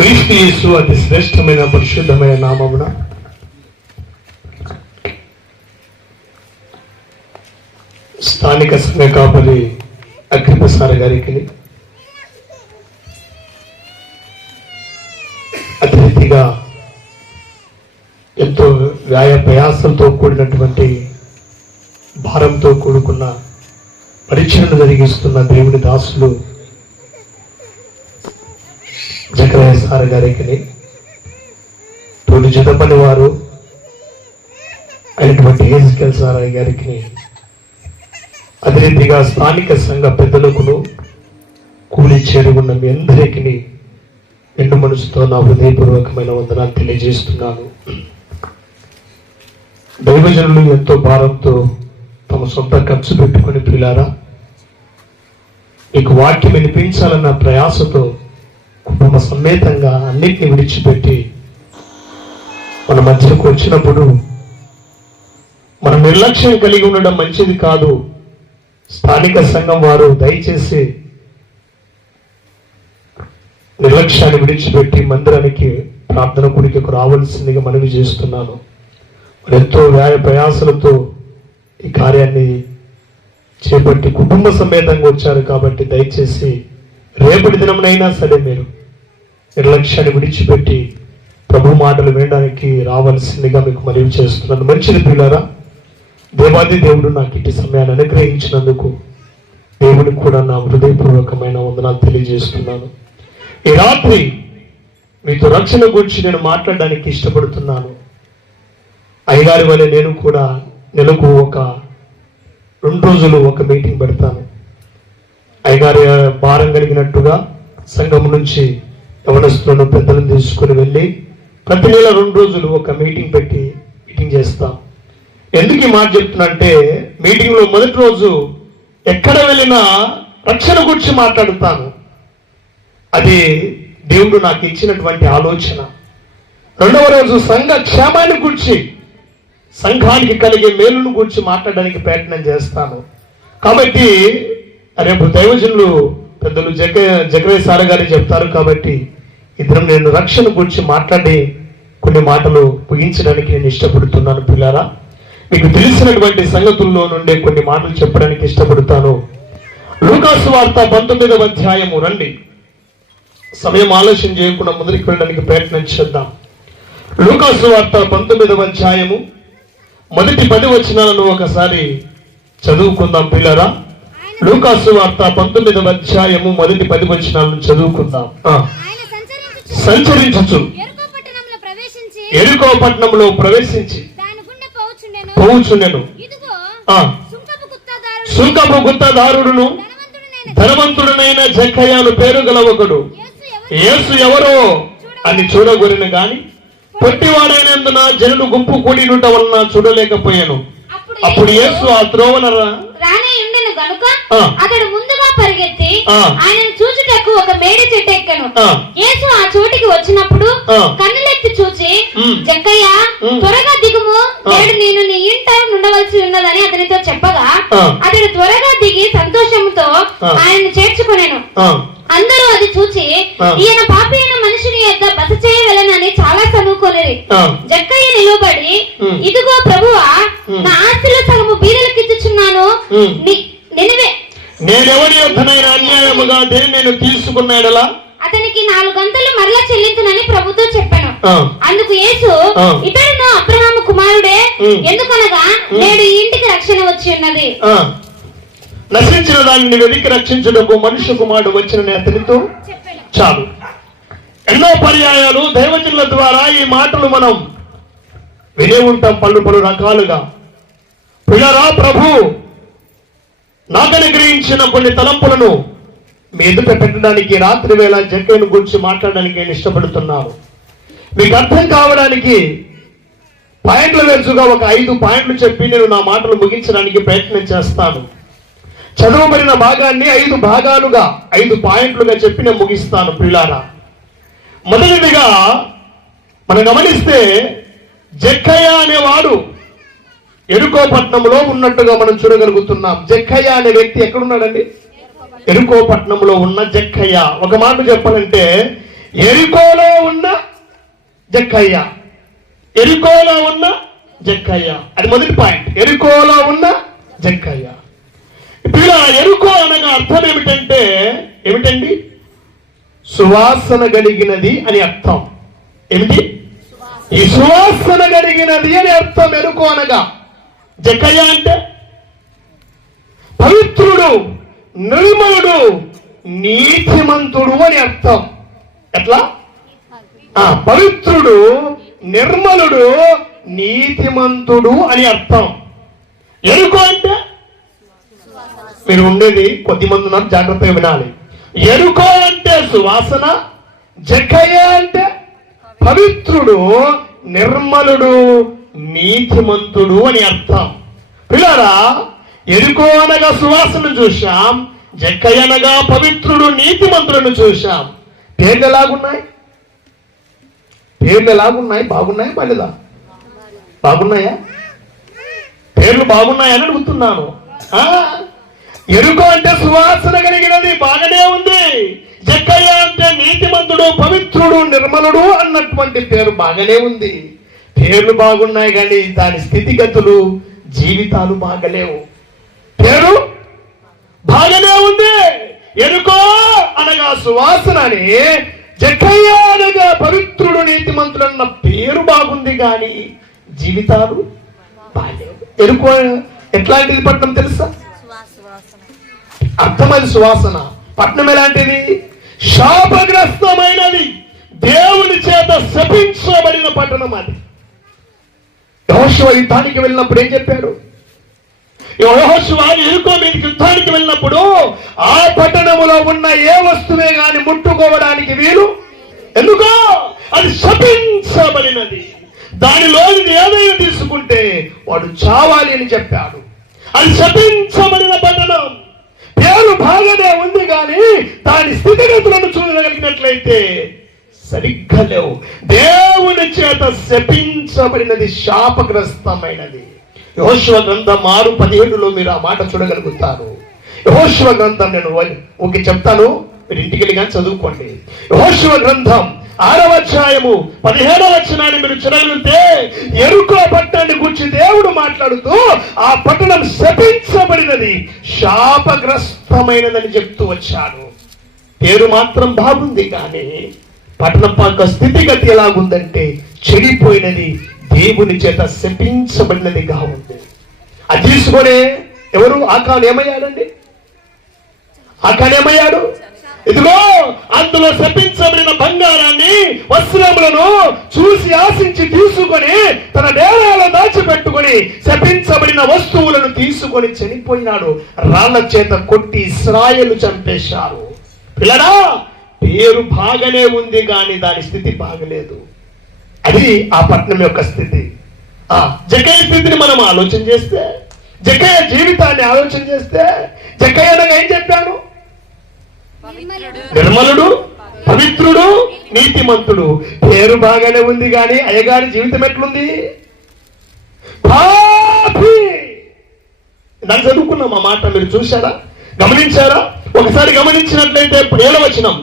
క్రీస్తు యేసు అతి శ్రేష్టమైన పరిశుద్ధమైన నామమున స్థానిక సంఘ కాపరి అగ్రిపసార గారికి, అతి రీతిగా ఎంతో ప్రయాసంతో కూడినటువంటి భారంతో కూడుకున్న పరీక్షలను జరిగిస్తున్న దేవుని దాసులు జకరయ్య సార్ గారికి, తోటి జతపని వారు అయినటువంటి హెజ్కేల్ సార్ గారికి, అదే రీతిగా స్థానిక సంఘ పెద్దలకును కూలి చేరి ఉన్న మీ అందరికీ నిండు మనసుతో నా హృదయపూర్వకమైన వందనాలు తెలియజేస్తున్నాను. దైవజనులు ఎంతో భారంతో తమ సొంత ఖర్చు పెట్టుకుని పిల్లారా మీకు వాక్యం వినిపించాలన్న ప్రయాసతో కుటుంబ సమేతంగా అన్నిటిని విడిచిపెట్టి మన మధ్యకు వచ్చినప్పుడు మనం నిర్లక్ష్యం కలిగి ఉండడం మంచిది కాదు. స్థానిక సంఘం వారు దయచేసి నిర్లక్ష్యాన్ని విడిచిపెట్టి మందిరానికి ప్రార్థన కూడికకు రావాల్సిందిగా మనవి చేస్తున్నాను. ఎంతో ప్రయాసలతో ఈ కార్యాన్ని చేపట్టి కుటుంబ సమేతంగా వచ్చారు కాబట్టి దయచేసి రేపటి దినమునైనా సరే మీరు నిర్లక్ష్యాన్ని విడిచిపెట్టి ప్రభు మాటలు వినడానికి రావాల్సిందిగా మీకు మనవి చేస్తున్నాను. మంచిది పిల్లారా, దేవాది దేవుడు నాకు ఇటు సమయాన్ని అనుగ్రహించినందుకు దేవుడికి కూడా నా హృదయపూర్వకమైన వందనాలు తెలియజేస్తున్నాను. ఈ రాత్రి మీతో రక్షణ గురించి నేను మాట్లాడడానికి ఇష్టపడుతున్నాను. అయ్యగారి వల్ల నేను కూడా నెలకు ఒక 2 రోజులు ఒక మీటింగ్ పెడతాను. అయ్యగారి భారం కలిగినట్టుగా సంఘం నుంచి యవనస్తులను పెద్దలను తీసుకుని వెళ్ళి ప్రతి నెల 2 రోజులు ఒక మీటింగ్ పెట్టి మీటింగ్ చేస్తాం. ఎందుకు ఈ మాట చెప్తున్నంటే, మీటింగ్లో మొదటి రోజు ఎక్కడ వెళ్ళినా రక్షణ గురించి మాట్లాడుతాను. అది దేవుడు నాకు ఇచ్చినటువంటి ఆలోచన. 2వ రోజు సంఘ క్షేమాన్ని గురించి, సంఘానికి కలిగే మేలును గురించి మాట్లాడడానికి ప్రయత్నం చేస్తాను. కాబట్టి రేపు దైవజనులు పెద్దలు జకరయ్య సార్ గారు చెప్తారు కాబట్టి ఇద్దరం నేను రక్షణ గురించి మాట్లాడి కొన్ని మాటలు ముగించడానికి నేను ఇష్టపడుతున్నాను. పిల్లారా, మీకు తెలిసినటువంటి సంగతుల్లో నుండి కొన్ని మాటలు చెప్పడానికి ఇష్టపడతాను. లూకాసు వార్త 19వ అధ్యాయము. రండి, సమయం ఆలోచన చేయకుండా ముందుకు వెళ్ళడానికి ప్రయత్నం చేద్దాం. లూకాసు వార్త 19వ అధ్యాయము మొదటి 10 వచనాలను ఒకసారి చదువుకుందాం. పిల్లరా, లూకాసు వార్త 19వ అధ్యాయము మొదటి 10 వచనాలను చదువుకుందాం. సంచరించు ఎరికో పట్టణంలో ప్రవేశించి పోవుచుండెను. సుంకపు గుత్తదారుడును ధనవంతుడనైన జక్కయ్యను పేరు గల ఒకడు యేసు ఎవరో అని చూడగొరిన గాని పొట్టివాడైనందున జనులు గుంపు కూడినుట వలన చూడలేకపోయాను. అప్పుడు యేసు ఆ త్రోవన గనుక అతడు ముందుగా పరిగెత్తి ఆయనను చూచుటకు ఒక మేడి చెట్టు ఎక్కాను. యేసు ఆ చోటికి వచ్చినప్పుడు కన్నులెత్తి చూచి, జక్కయ్య, త్వరగా దిగుము, నేడు నేను నీ ఇంట ఉండవలసి ఉన్నదని అతనితో చెప్పగా అతడు త్వరగా దిగి సంతోషంతో ఆయనను చేర్చుకునేను. అందరూ అది చూచి ఈయన పాపి అయిన మనిషిని యొద్ద బస చేయవలెనని చాలా సనుకొనిరి. జక్కయ్య నిలబడి, ఇదిగో ప్రభువా, నా ఆస్తిలో సగము బీదలకు ఇచ్చుచున్నాను. నేనెవరి యొద్దనైనా అన్యాయముగా దేని నేను తీసుకున్నాడలా అతనికి 4 గంటలు మరలా చెల్లించునని ప్రభుతో చెప్పాను. అందుకు యేసు, ఇతడును అబ్రహాము కుమారుడే, ఎందుకనగా నేడు ఈ ఇంటికి రక్షణ వచ్చి ఉన్నది. నశించిన దానిని వెతికి రక్షించుటకు మనుష్య కుమారుడు వచ్చిన అతనితో చాలు. ఎన్నో పర్యాయాలు దైవజనుల ద్వారా ఈ మాటలు మనం వినే ఉంటాం పలు రకాలుగా. పిల్లరా, ప్రభు నాకు అనుగ్రహించిన కొన్ని తలంపులను మీ ఎదుట పెట్టడానికి రాత్రి వేళ జక్కయ్యను గురించి మాట్లాడడానికి నేను ఇష్టపడుతున్నాను. మీకు అర్థం కావడానికి పాయింట్ల వేసుగా ఒక 5 పాయింట్లు చెప్పి నేను నా మాటలు ముగించడానికి ప్రయత్నం చేస్తాను. చదవబడిన భాగాన్ని 5 భాగాలుగా 5 పాయింట్లుగా చెప్పి నేను ముగిస్తాను. పిల్లారా, మొదటిదిగా మనం గమనిస్తే జక్కయ్య అనేవాడు ఎరుకో పట్టణంలో ఉన్నట్టుగా మనం చూడగలుగుతున్నాం. జక్కయ్య అనే వ్యక్తి ఎక్కడున్నాడండి? ఎరుకో పట్టణంలో ఉన్న జక్కయ్య. ఒక మాట చెప్పాలంటే ఎరికోలో ఉన్న జక్కయ్య. ఎరికోలో ఉన్న జక్కయ్య, అది మొదటి పాయింట్. ఎరికోలో ఉన్న జక్కయ్య. ఇప్పుడు ఎరుకో అనగా అర్థం ఏమిటండి? సువాసన కలిగినది అని అర్థం. ఏమిటి? ఈ సువాసన కలిగినది అని అర్థం ఎరుకో అనగా. జక్కయ్య అంటే పవిత్రుడు, నిర్మలుడు, నీతిమంతుడు అని అర్థం. ఎట్లా? పవిత్రుడు, నిర్మలుడు, నీతిమంతుడు అని అర్థం. ఎరుకో అంటే, మీరు ఉండేది కొద్దిమంది ఉన్నారు, జాగ్రత్తగా వినాలి. ఎరుకో అంటే సువాసన, జక్కయ్య అంటే పవిత్రుడు, నిర్మలుడు, నీతిమంతుడు అని అర్థం. పిల్లరా, ఎరుకో అనగా సువాసన చూశాం, జక్కయ్య అనగా పవిత్రుడు, నీతిమంతులను చూశాం. పేర్లు ఎలాగున్నాయి? బాగున్నాయా? బాలేదా? బాగున్నాయా? పేర్లు బాగున్నాయని అడుగుతున్నాను. ఎరుకో అంటే సువాసన కలిగినది, బాగానే ఉంది. జక్కయ్య అంటే నీతిమంతుడు, పవిత్రుడు, నిర్మలుడు అన్నటువంటి పేరు బాగానే ఉంది. పేర్లు బాగున్నాయి కానీ దాని స్థితిగతులు, జీవితాలు బాగలేవు. పేరు బాగానే ఉంది. ఎరుకో అనగా సువాసన అని, జక్కయ్య అనగా పవిత్రుడు, నీతిమంతుడు అన్న పేరు బాగుంది కానీ జీవితాలు బాగలేవు. ఎరుకో ఎట్లాంటిది పట్టణం తెలుసా? అర్థమైంది. సువాసన. పట్టణం ఎలాంటిది? శాపగ్రస్తమైనది, దేవుని చేత శపించబడిన పట్టణం అది. యెహోషువ యుద్ధానికి వెళ్ళినప్పుడు ఏం చెప్పాడు? యెహోషువ యెరికో మీదకి యుద్ధానికి వెళ్ళినప్పుడు ఆ పట్టణములో ఉన్న ఏ వస్తువే గాని ముట్టుకోవడానికి వీలు. ఎందుకో? అది శపించబడినది. దానిలోని ఏదైనా తీసుకుంటే వాడు చావాలి అని చెప్పాడు. అది శపించబడిన పట్టణం. పేరు బాగానే ఉంది కానీ దాని స్థితిగతులను చూడగలిగినట్లయితే సరిగ్గా లేవు. దేవుని చేత శపించబడినది, శాపగ్రస్తమైనది. యెహోషువ గ్రంథం 6:17 మీరు ఆ మాట చూడగలుగుతారు. యెహోషువ గ్రంథం నేను ఓకే చెప్తాను, మీరు ఇంటికి వెళ్ళి కానీ చదువుకోండి. యెహోషువ గ్రంథం 6వ అధ్యాయము 17వ వచనాన్ని మీరు చూడగలిగితే యెరికో పట్టణాన్ని గురించి దేవుడు మాట్లాడుతూ ఆ పట్టణం శపించబడినది, శాపగ్రస్తమైనదని చెప్తూ వచ్చాడు. పేరు మాత్రం బాగుంది కానీ పట్టణం యొక్క స్థితిగతి ఎలాగుందంటే చెడిపోయినది, దేవుని చేత శపించబడినదిగా ఉంది. అది తీసుకునే ఎవరు? ఆకాను ఏమయ్యాడండి? ఆకాను ఏమయ్యాడు? ఇదిగో అందులో శపించబడిన బంగారాన్ని, వస్త్రములను చూసి ఆశించి తీసుకొని తన డేరాలో దాచిపెట్టుకొని శపించబడిన వస్తువులను తీసుకొని చనిపోయినాడు. రాళ్ల చేత కొట్టి ఇశ్రాయేలు చంపేశారు. పిల్లరా, పేరు బాగానే ఉంది కానీ దాని స్థితి బాగలేదు. అది ఆ పట్టణం యొక్క స్థితి. జక్కయ్య స్థితిని మనం ఆలోచన చేస్తే, జక్కయ్య జీవితాన్ని ఆలోచన చేస్తే, జక్కయ్య అనగా ఏం చెప్పాను? నిర్మలుడు, పవిత్రుడు, నీతిమంతుడు. పేరు బాగానే ఉంది కానీ అయ్యగారి జీవితం ఎట్లుంది? పాపి. దాన్ని చదువుకున్నాం. ఆ మాట మీరు చూశారా? గమనించారా? ఒకసారి గమనించినట్లయితే 7వ వచనం,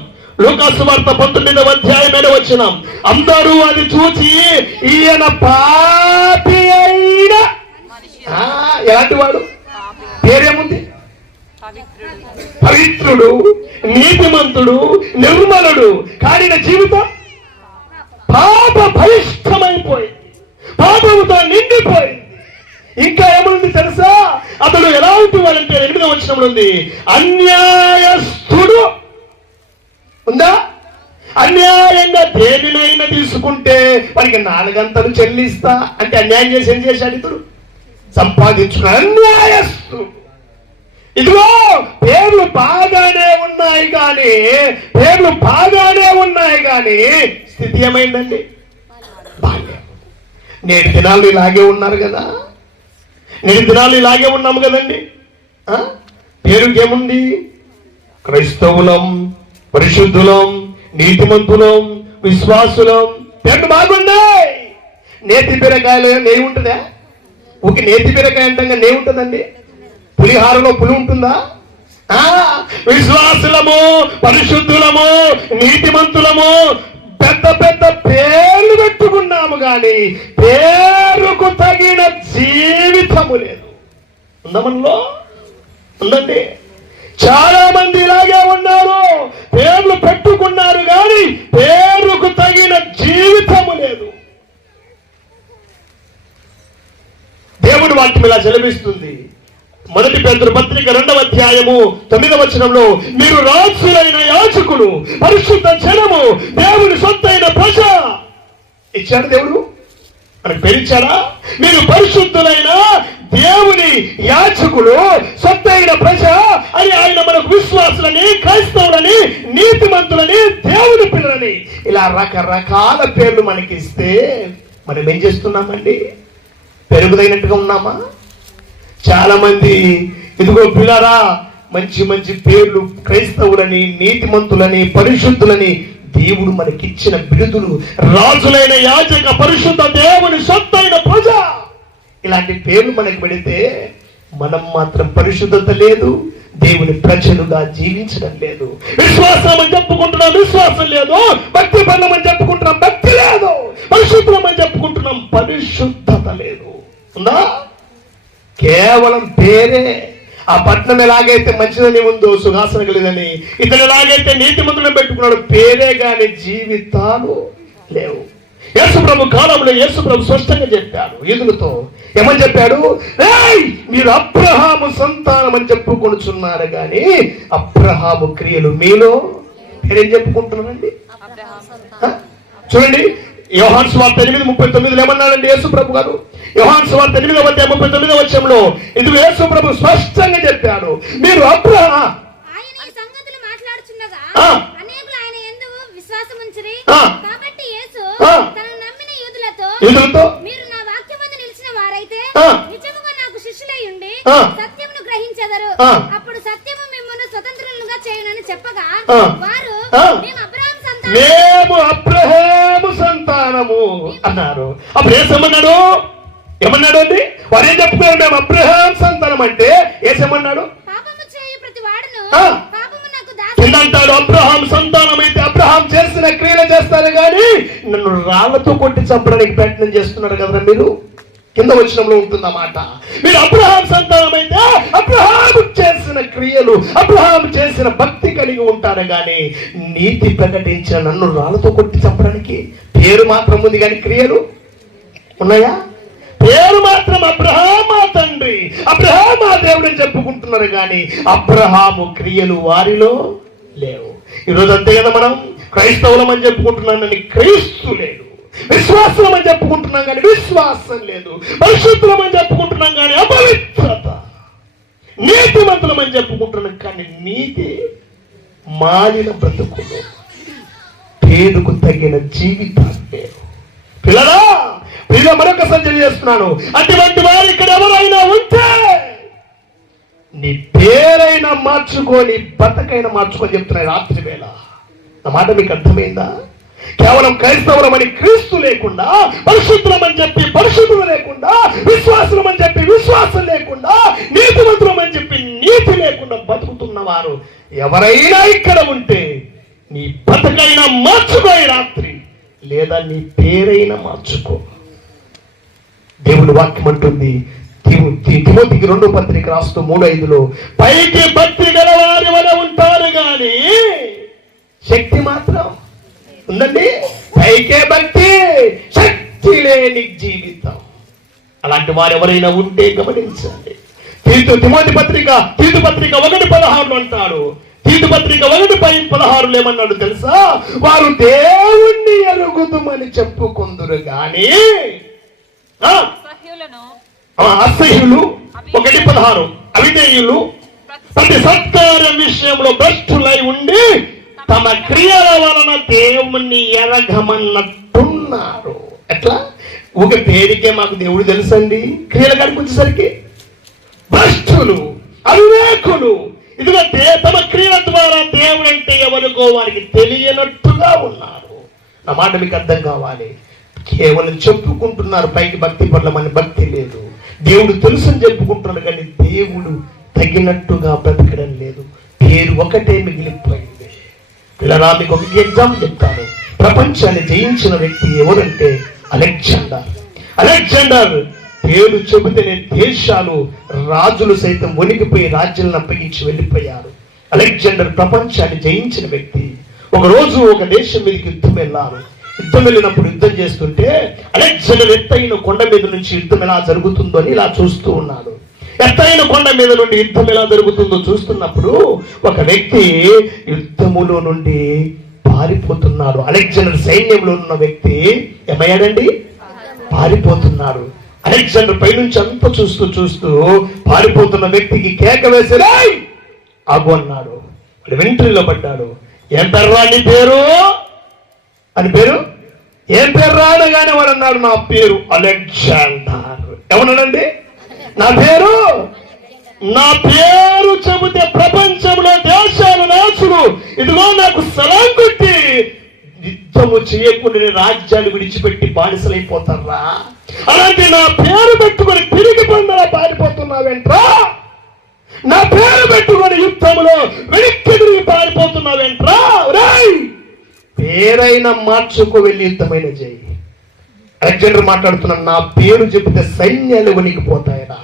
లూకాసు వార్త 19వ అధ్యాయం 7వ వచనం, అందరూ అది చూచి ఈయన పాపి అయిన. ఎలాంటి వాడు? పేరేముంది? పవిత్రుడు, నీతిమంతుడు, నిర్మలుడు. కానీ నా జీవితం పాప భయిష్టమైపోయింది, పాపముతో నిండిపోయింది. ఇంకా ఏముంది తెలుసా? అతడు ఎలాంటి వాడంటే 8వ వచనంలో ఉంది, అన్యాయస్తుడు. ఉందా? అన్యాయంగా దేనినైనా తీసుకుంటే వారికి 4 అంతలు చెల్లిస్తా అంటే అన్యాయం చేసి ఏం చేశాడు? ఇతడు సంపాదించుకున్న అన్యాయస్తుడు. ఇదిగో పేర్లు బాగానే ఉన్నాయి కానీ స్థితి ఏమైందండి? బాగా. నేటి దినాలు ఇలాగే ఉన్నారు కదా, నేటి దినాలు ఇలాగే ఉన్నాము కదండి. పేరుకి ఏముంది? క్రైస్తవులం, పరిశుద్ధులం, నీతిమంతులం, విశ్వాసులం. పేర్లు బాగున్నాయి. నేతి బీరకాయలో నెయ్యి ఉంటుందా? ఒక నేతి బీరకాయ అంటంగా నెయ్యి ఉంటుందండి? పులిహారలో పులి ఉంటుందా? విశ్వాసులము, పరిశుద్ధులము, నీతిమంతులము, పెద్ద పెద్ద పేర్లు పెట్టుకున్నాము కానీ పేరుకు తగిన జీవితము లేదు. ఉందా మనలో? ఉందండి. చాలా మంది ఇలాగే ఉన్నారు. పేర్లు పెట్టుకున్నారు కానీ పేరుకు తగిన జీవితము లేదు. దేవుడు వాక్యం ఇలా సెలవిస్తుంది. 1 పేతురు పత్రిక 2వ అధ్యాయము 9వ వచనంలో, మీరు రాజులైన యాజకులు, పరిశుద్ధ జనము, దేవుని సొత్తైన ప్రజ. ఇచ్చాడు దేవుడు, మనకు పేరిచ్చాడా? మీరు పరిశుద్ధులైన దేవుని యాజకులు, సొత్తైన ప్రజ అని ఆయన మనకు విశ్వాసులని, క్రైస్తవులని, నీతిమంతులని, దేవుని పిల్లలని ఇలా రకరకాల పేర్లు మనకిస్తే మనం ఏం చేస్తున్నామండి? పెరుగుదైనట్టుగా ఉన్నామా? చాలా మంది ఇదిగో పిల్లరా, మంచి మంచి పేర్లు, క్రైస్తవులని, నీతిమంతులని, పరిశుద్ధులని, దేవుడు మనకిచ్చిన బిరుదులు, రాజులైన యాజక, పరిశుద్ధ, దేవుని సొత్తైన ప్రజ, ఇలాంటి పేర్లు మనకి పెడితే మనం మాత్రం పరిశుద్ధత లేదు, దేవుని ప్రజలుగా జీవించడం లేదు. విశ్వాసం అని చెప్పుకుంటున్నాం, విశ్వాసం లేదు. భక్తి పనులం అని చెప్పుకుంటున్నాం, భక్తి లేదు. పరిశుద్ధం అని చెప్పుకుంటున్నాం, పరిశుద్ధత లేదు. ఉందా? కేవలం పేరే. ఆ పట్టణం ఎలాగైతే మంచిదని ఉందో, సువాసన కలిగిందని, ఇతను ఎలాగైతే నీతిమంతులను పెట్టుకున్నాడు, పేరే గాని జీవితాలు లేవు. యేసుప్రభు కాలంలో యేసుప్రభు స్పష్టంగా చెప్పాడు యూదులతో. ఏమని చెప్పాడు? మీరు అబ్రహాము సంతానం అని చెప్పుకొనుచున్నారు కానీ అబ్రహాము క్రియలు మీలో పేరేం చెప్పుకుంటున్నారండి? చూడండి, యోహాను సువార్త 8:39 ఏమన్నాడండి యేసుప్రభు గారు? యోహాను సువార్త 8:39 వచనంలో ఇది యేసుప్రభు స్పష్టంగా చెప్పాడు, మీరు అబ్రహాము యూదులతో మీరు నా వాక్యమందు నిలిచిన వారైతే నిజముగా నాకు శిష్యులై ఉండి సత్యమును గ్రహించెదరు. అప్పుడు సత్యము మిమ్మును స్వతంత్రులుగా చేయునని చెప్పగా వారు మేము అబ్రహాము సంతానము అన్నారు. అప్పుడు ఏమన్నాడు? ఏమన్నాడు అండి? వారు ఏం చెప్పుకున్నారు? మేము అబ్రహాం సంతానం అంటే ఏమన్నాడు? పాపము చేయు ప్రతి వాడును పాపము నాకు దాసంటాడు. అబ్రహాం సంతానం అయితే అబ్రహాం చేసిన క్రియలు చేస్తారు కానీ నన్ను రాళ్లతో కొట్టి చంపడానికి ప్రయత్నం చేస్తున్నారు కదా మీరు. కింద వచనంలో ఉంటుందన్నమాట. మీరు అబ్రహాం సంతానం అయితే అబ్రహాం చేసిన క్రియలు, అబ్రహాం చేసిన భక్తి కలిగి ఉంటారు కానీ నీతి ప్రకటించిన నన్ను రాళ్లతో కొట్టి చంపడానికి పేరు మాత్రం ఉంది కానీ క్రియలు ఉన్నాయా? పేరు మాత్రం అబ్రహాం మా తండ్రి, అబ్రహాం మా దేవుడు అని చెప్పుకుంటున్నారు కానీ అబ్రహాము క్రియలు వారిలో లేవు. ఈరోజు అంతే కదా, మనం క్రైస్తవులం అని చెప్పుకుంటున్నాం కానీ క్రీస్తు లేడు. విశ్వాసం అని చెప్పుకుంటున్నాం కానీ విశ్వాసం లేదు. పరిశుద్ధులం అని చెప్పుకుంటున్నాం కానీ అపవిత్రత. నీతిమంతులం అని చెప్పుకుంటున్నాం కానీ నీతి మాలిన బ్రతుకులు, పేరుకు తగిన జీవితాలు లేవు. పిల్లలా, పిల్ల మరొక సంచలనం చేస్తున్నాను. అటువంటి వారు ఇక్కడ ఎవరైనా ఉంటే నీ పేరైనా మార్చుకొని బతకైనా మార్చుకొని చెప్తున్నాయి రాత్రి వేళ. నా మాట మీకు అర్థమైందా? కేవలం క్రైస్తవులమని క్రీస్తు లేకుండా, పరిశుద్ధులమని చెప్పి పరిశుద్ధులు లేకుండా, విశ్వాసులమని చెప్పి విశ్వాసం లేకుండా, నీతిమంతులమని చెప్పి నీతి లేకుండా బతుకుతున్న వారు ఎవరైనా ఇక్కడ ఉంటే నీ బతకైనా మార్చుకో రాత్రి, లేదా నీ పేరైనా మార్చుకో. దేవుని వాక్యం అంటుంది తిమోతికి 2వ పత్రిక రాస్తూ 3:5 పైకి భక్తి గలవారి వలె ఉంటారు గాని శక్తి మాత్రం ఉందండి. పైకే భక్తి, శక్తి లేని జీవితం. అలాంటి వారు ఎవరైనా ఉంటే గమనించండి. తిమోతి పత్రిక 1:16 అంటాడు. తీతు పత్రిక 1:16 ఏమన్నాడు తెలుసా? వారు దేవుణ్ణి ఎరుగుదుమని చెప్పుకొందురు గాని అసహ్యులు, 1:16 అవిధేయులు, ప్రతి సత్కార్య విషయంలో భ్రష్టులై ఉండి తమ క్రియల వలన దేవుణ్ణి ఎరగమన్నట్టున్నారు. ఎట్లా? ఒక పేరుకే మాకు దేవుడు తెలుసండి, క్రియల కాడికి వచ్చేసరికి భ్రష్టులు, అవివేకులు. ఇదిగో తమ క్రియల ద్వారా దేవుడు అంటే ఎవరికో వారికి తెలియనట్టుగా ఉన్నారు. నా మాట మీకు అర్థం కావాలి. కేవలం చెప్పుకుంటున్నారు పైకి భక్తి పట్ల, మన భక్తి లేదు. దేవుడు తెలుసని చెప్పుకుంటున్నారు కానీ దేవుడు తగినట్టుగా బ్రతకడం లేదు. పేరు ఒకటే మిగిలిపోయింది. పిల్లరా, మీకు ఒక ఎగ్జాంపుల్ చెప్తాను. ప్రపంచాన్ని జయించిన వ్యక్తి ఎవరంటే అలెగ్జాండర్. అలెగ్జాండర్ పేరు చెబితేనే దేశాలు, రాజులు సైతం వణికిపోయి రాజ్యాలను అప్పగించి వెళ్ళిపోయారు. అలెగ్జాండర్ ప్రపంచాన్ని జయించిన వ్యక్తి. ఒక రోజు ఒక దేశం మీదకి యుద్ధం వెళ్ళారు. యుద్ధం వెళ్ళినప్పుడు యుద్ధం చేస్తుంటే అలెగ్జాండర్ ఎత్తైన కొండ మీద నుంచి యుద్ధం ఎలా జరుగుతుందో అని ఇలా చూస్తూ ఉన్నాడు. ఎత్తైన కొండ మీద నుండి యుద్ధం ఎలా జరుగుతుందో చూస్తున్నప్పుడు ఒక వ్యక్తి యుద్ధములో నుండి పారిపోతున్నాడు. అలెగ్జాండర్ సైన్యంలో ఉన్న వ్యక్తి ఏమయ్యాడండి? పారిపోతున్నాడు. అలెగ్జాండర్ పైనుంచి అంతా చూస్తూ చూస్తూ పారిపోతున్న వ్యక్తికి కేక వేసి ఆగు అన్నాడు. వాడు వెంట్రులో పడ్డాడు. ఏం పేర్రా నీ పేరు అని పేరు ఏం పేరు రానగానే వాడు అన్నాడు, నా పేరు అలెగ్జాండర్. ఏమన్నాడండి? నా పేరు చెబితే ప్రపంచంలో దేశాలు, నాచులు ఇదిగో నాకు సలాం కొట్టి యుద్ధము చేయకుండా రాజ్యాలు విడిచిపెట్టి బానిసలైపోతారా? అలాంటి నా పేరు పెట్టుకొని తిరిగి పొందలా పారిపోతున్నావేంట్రా? నా పేరు పెట్టుకొని యుద్ధములో వెనక్కి తిరిగి పారిపోతున్నావేంట్రా? పేరైనా మార్చుకో, వెళ్ళి యుద్ధమైన చేయి. అలెగ్జాండర్ మాట్లాడుతున్నాను. నా పేరు చెబితే సైన్యాలు వణికిపోతాయరా?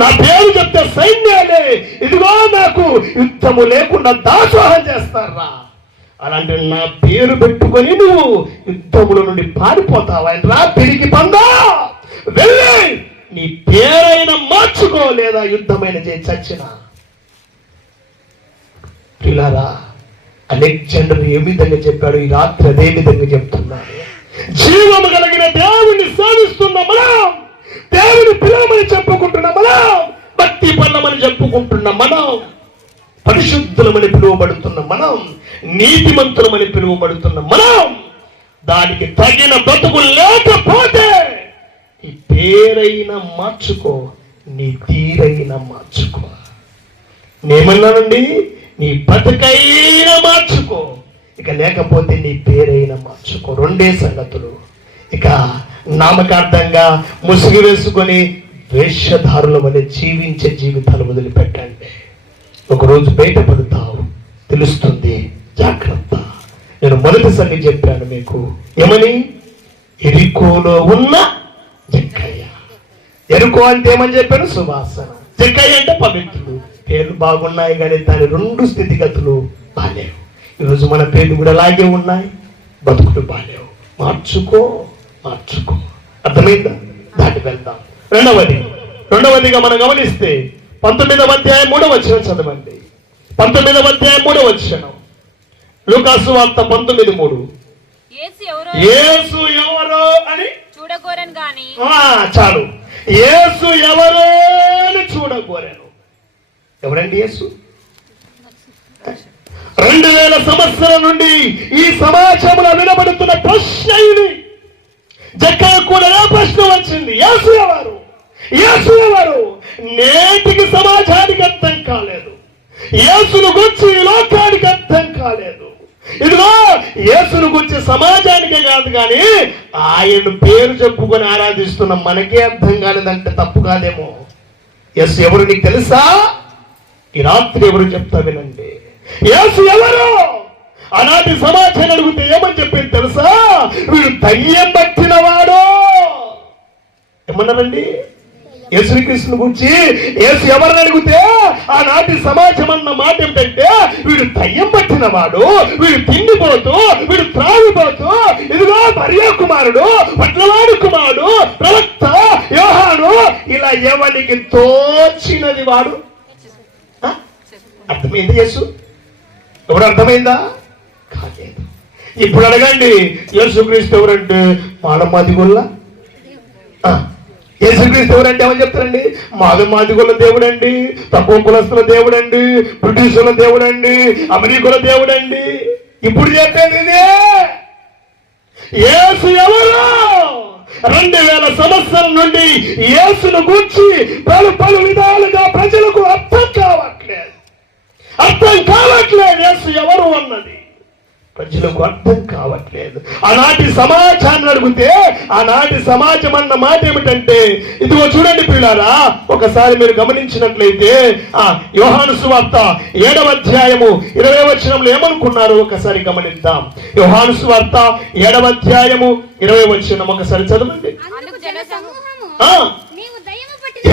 నా పేరు చెప్తే సైన్యాలే ఇదిగో నాకు యుద్ధము లేకుండా దాసోహం చేస్తారా? అలాంటి నా పేరు పెట్టుకొని నువ్వు యుద్ధముల నుండి పారిపోతావా? తిరిగి పొందా, వెళ్ళి నీ పేరైనా మార్చుకో, లేదా యుద్ధమైన చేయి చచ్చినా. పిల్లారా, అలెగ్జాండర్ ఏ విధంగా చెప్పాడు, ఈ రాత్రి అదే విధంగా చెప్తున్నాడు. జీవము కలిగిన దేవుణ్ణి సేవిస్తున్న మనం, దేవుని పిల్లమని చెప్పుకుంటున్న మనం, భక్తి పనులమని చెప్పుకుంటున్న మనం, పరిశుద్ధులమని పిలువబడుతున్న మనం, నీతిమంతులమని పిలువబడుతున్న మనం, దానికి తగిన బ్రతుకులు లేకపోతే నీ పేరైనా మార్చుకో, నీ తీరైనా మార్చుకో. నేమన్నానండి? నీ బతుకైనా మార్చుకో, ఇక లేకపోతే నీ పేరైనా మార్చుకో. రెండే సంగతులు. ఇక నామకార్థంగా ముసుగు వేసుకొని వేషధారుల వలె జీవించే జీవితాలు వదిలిపెట్టండి. ఒకరోజు బయటపడతావు, తెలుస్తుంది. జాగ్రత్త. నేను మొదటి సంగతి చెప్పాను మీకు. ఏమని? ఎరికోలో ఉన్న జక్కయ్య. ఎరుకో అంటే ఏమని చెప్పాను? సువాసన. జక్కయ్య అంటే పవిత్రుడు. పేర్లు బాగున్నాయి కానీ దాని రెండు స్థితిగతులు బాలేవు. ఈరోజు మన పేర్లు కూడా అలాగే ఉన్నాయి, బతుకులు బాలేవు. మార్చుకో. అర్థమైందా? దాటి వెళ్దాం. రెండవదిగా మనం గమనిస్తే 19వ అధ్యాయం 3వ వచనం చదవండి. 19వ అధ్యాయం 3వ వచనం, లూకాసు వార్త 19:3. యేసు ఎవరో అని చూడగోరను గాని. చాలు. యేసు ఎవరో అని చూడగోరాను. ఎవరండి యేసు? 2000 సంవత్సరాల నుండి ఈ సమాజంలో వినబడుతున్న ప్రశ్న ఇది. జక్కయ్య కూడా ఏ ప్రశ్న వచ్చింది? యేసు ఎవరు? నేటికి సమాజానికి అర్థం కాలేదు. యేసును గురించి ఈ లోకానికి అర్థం కాలేదు. ఇదిగో యేసును గురించి సమాజానికే కాదు కానీ ఆయన పేరు చెప్పుకొని ఆరాధిస్తున్న మనకే అర్థం కాలేదంటే తప్పు కాదేమో. యేసు ఎవరు నీకు తెలుసా? ఈ రాత్రి ఎవరు చెప్తా వినండి. యేసు ఎవరు? ఆనాటి సమాజాన్ని అడిగితే ఏమని చెప్పింది తెలుసా? వీడు దయ్యం పట్టినవాడు. ఏమన్నారండి? యేసుక్రీస్తుని గురించి యేసు ఎవరిని అడిగితే ఆనాటి సమాజం అన్న మాట ఏమిటంటే, వీడు దయ్యం పట్టినవాడు, వీడు తిండిపోతూ, వీడు త్రాగిపోతూ, ఇదిగో మరియ కుమారుడు, పట్లవాడి కుమారుడు, ప్రవక్త యోహాను, ఇలా ఎవరికి తోచినది వాడు. అర్థమైంది యేసు? ఎవరు అర్థమైందా? కాలేదు. ఇప్పుడు అడగండి, యేసుక్రీస్తు ఎవరంటే మానమాదిగొల్ల. యేసుక్రీస్తు ఎవరంటే ఏమని చెప్తారండి? మాదిగొల్ల దేవుడండి, తక్కువ కులస్తుల దేవుడండి, బ్రిటిషుల దేవుడండి, అమెరికుల దేవుడండి. ఇప్పుడు చెప్పేది ఇదే. యేసు ఎవరు? 2000 సంవత్సరాల నుండి యేసును గూర్చి పలు విధాలుగా ప్రజలకు అర్థం కావట్లేదు. యేసు ఎవరు అన్నది. ప్రజలకు అర్థం కావట్లేదు. ఆనాటి సమాజాన్ని అడిగితే ఆనాటి సమాజం అన్న మాట ఏమిటంటే, ఇదిగో చూడండి పిల్లారా, ఒకసారి మీరు గమనించినట్లయితే యోహాను సువార్త 7వ అధ్యాయము 20వ వచనంలో ఏమనుకున్నారు ఒకసారి గమనిద్దాం. యోహాను సువార్త 7వ అధ్యాయము 20వ వచనం ఒకసారి చదవండి.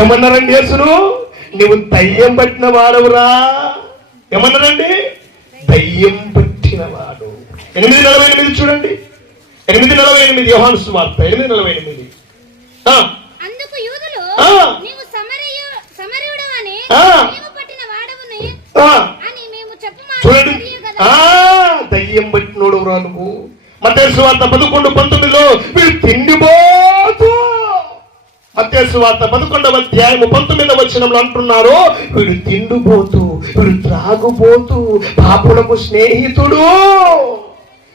ఏమన్నారండి యేసును? నువ్వు దయ్యం పట్టిన వాడవురా. ఏమన్నారండి? దయ్యం పట్టిన వాడు. 8:48 చూడండి. 8:48 యోహాను సువార్త 8:48. అందుకు యూదులు నీవు సమరయుడవని దయ్యం పట్టిన వాడవుని అని మేము చూడండి. దయ్యం పట్టినోడు రా నువ్వు. మత్తయి సువార్త 11:19 వీడు తిండిపోతూ. మత్తయి సువార్త 11వ అధ్యాయము 19వ వచనంలో అంటున్నారు, వీడు తిండిపోతూ, వీడు త్రాగుపోతూ, పాపులకు స్నేహితుడు.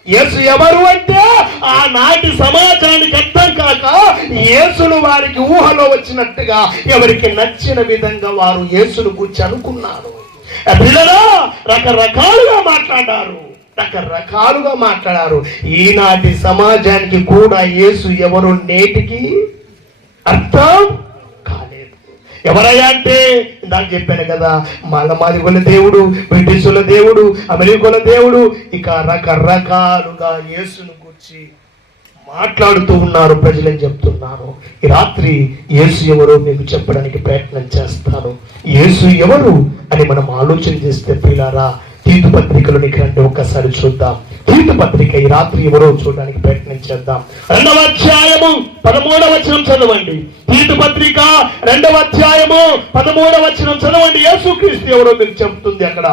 యేసు ఎవరు అంటే ఆనాటి సమాజానికి అర్థం కాక యేసును వారికి ఊహలో వచ్చినట్టుగా ఎవరికి నచ్చిన విధంగా వారు యేసును గురించి అనుకున్నారు. పిల్లలు రకరకాలుగా మాట్లాడారు. ఈనాటి సమాజానికి కూడా యేసు ఎవరు నేటికి అర్థం కాలేదు. ఎవరయ్యా అంటే ఇందాక చెప్పాను కదా, మాదిగొల దేవుడు, బ్రిటిషుల దేవుడు, అమెరికాల దేవుడు, ఇక రకరకాలుగా యేసును గురించి మాట్లాడుతూ ఉన్నారు ప్రజలని చెప్తున్నారు. ఈ రాత్రి యేసు ఎవరో మీకు చెప్పడానికి ప్రయత్నం చేస్తాను. యేసు ఎవరు అని మనం ఆలోచన చేస్తే పిల్లారా, తీతు పత్రికలోనికి రండి, ఒక్కసారి చూద్దాం. తీతు పత్రిక ఈ రాత్రి ఎవరో చూడడానికి ప్రయత్నం చేద్దాం. 2వ అధ్యాయము 13వ వచనం చదవండి. తీతు పత్రిక 2వ అధ్యాయము 13వ వచనం చదవండి. యేసుక్రీస్తు ఎవరో మీకు చెప్తుంది అక్కడ.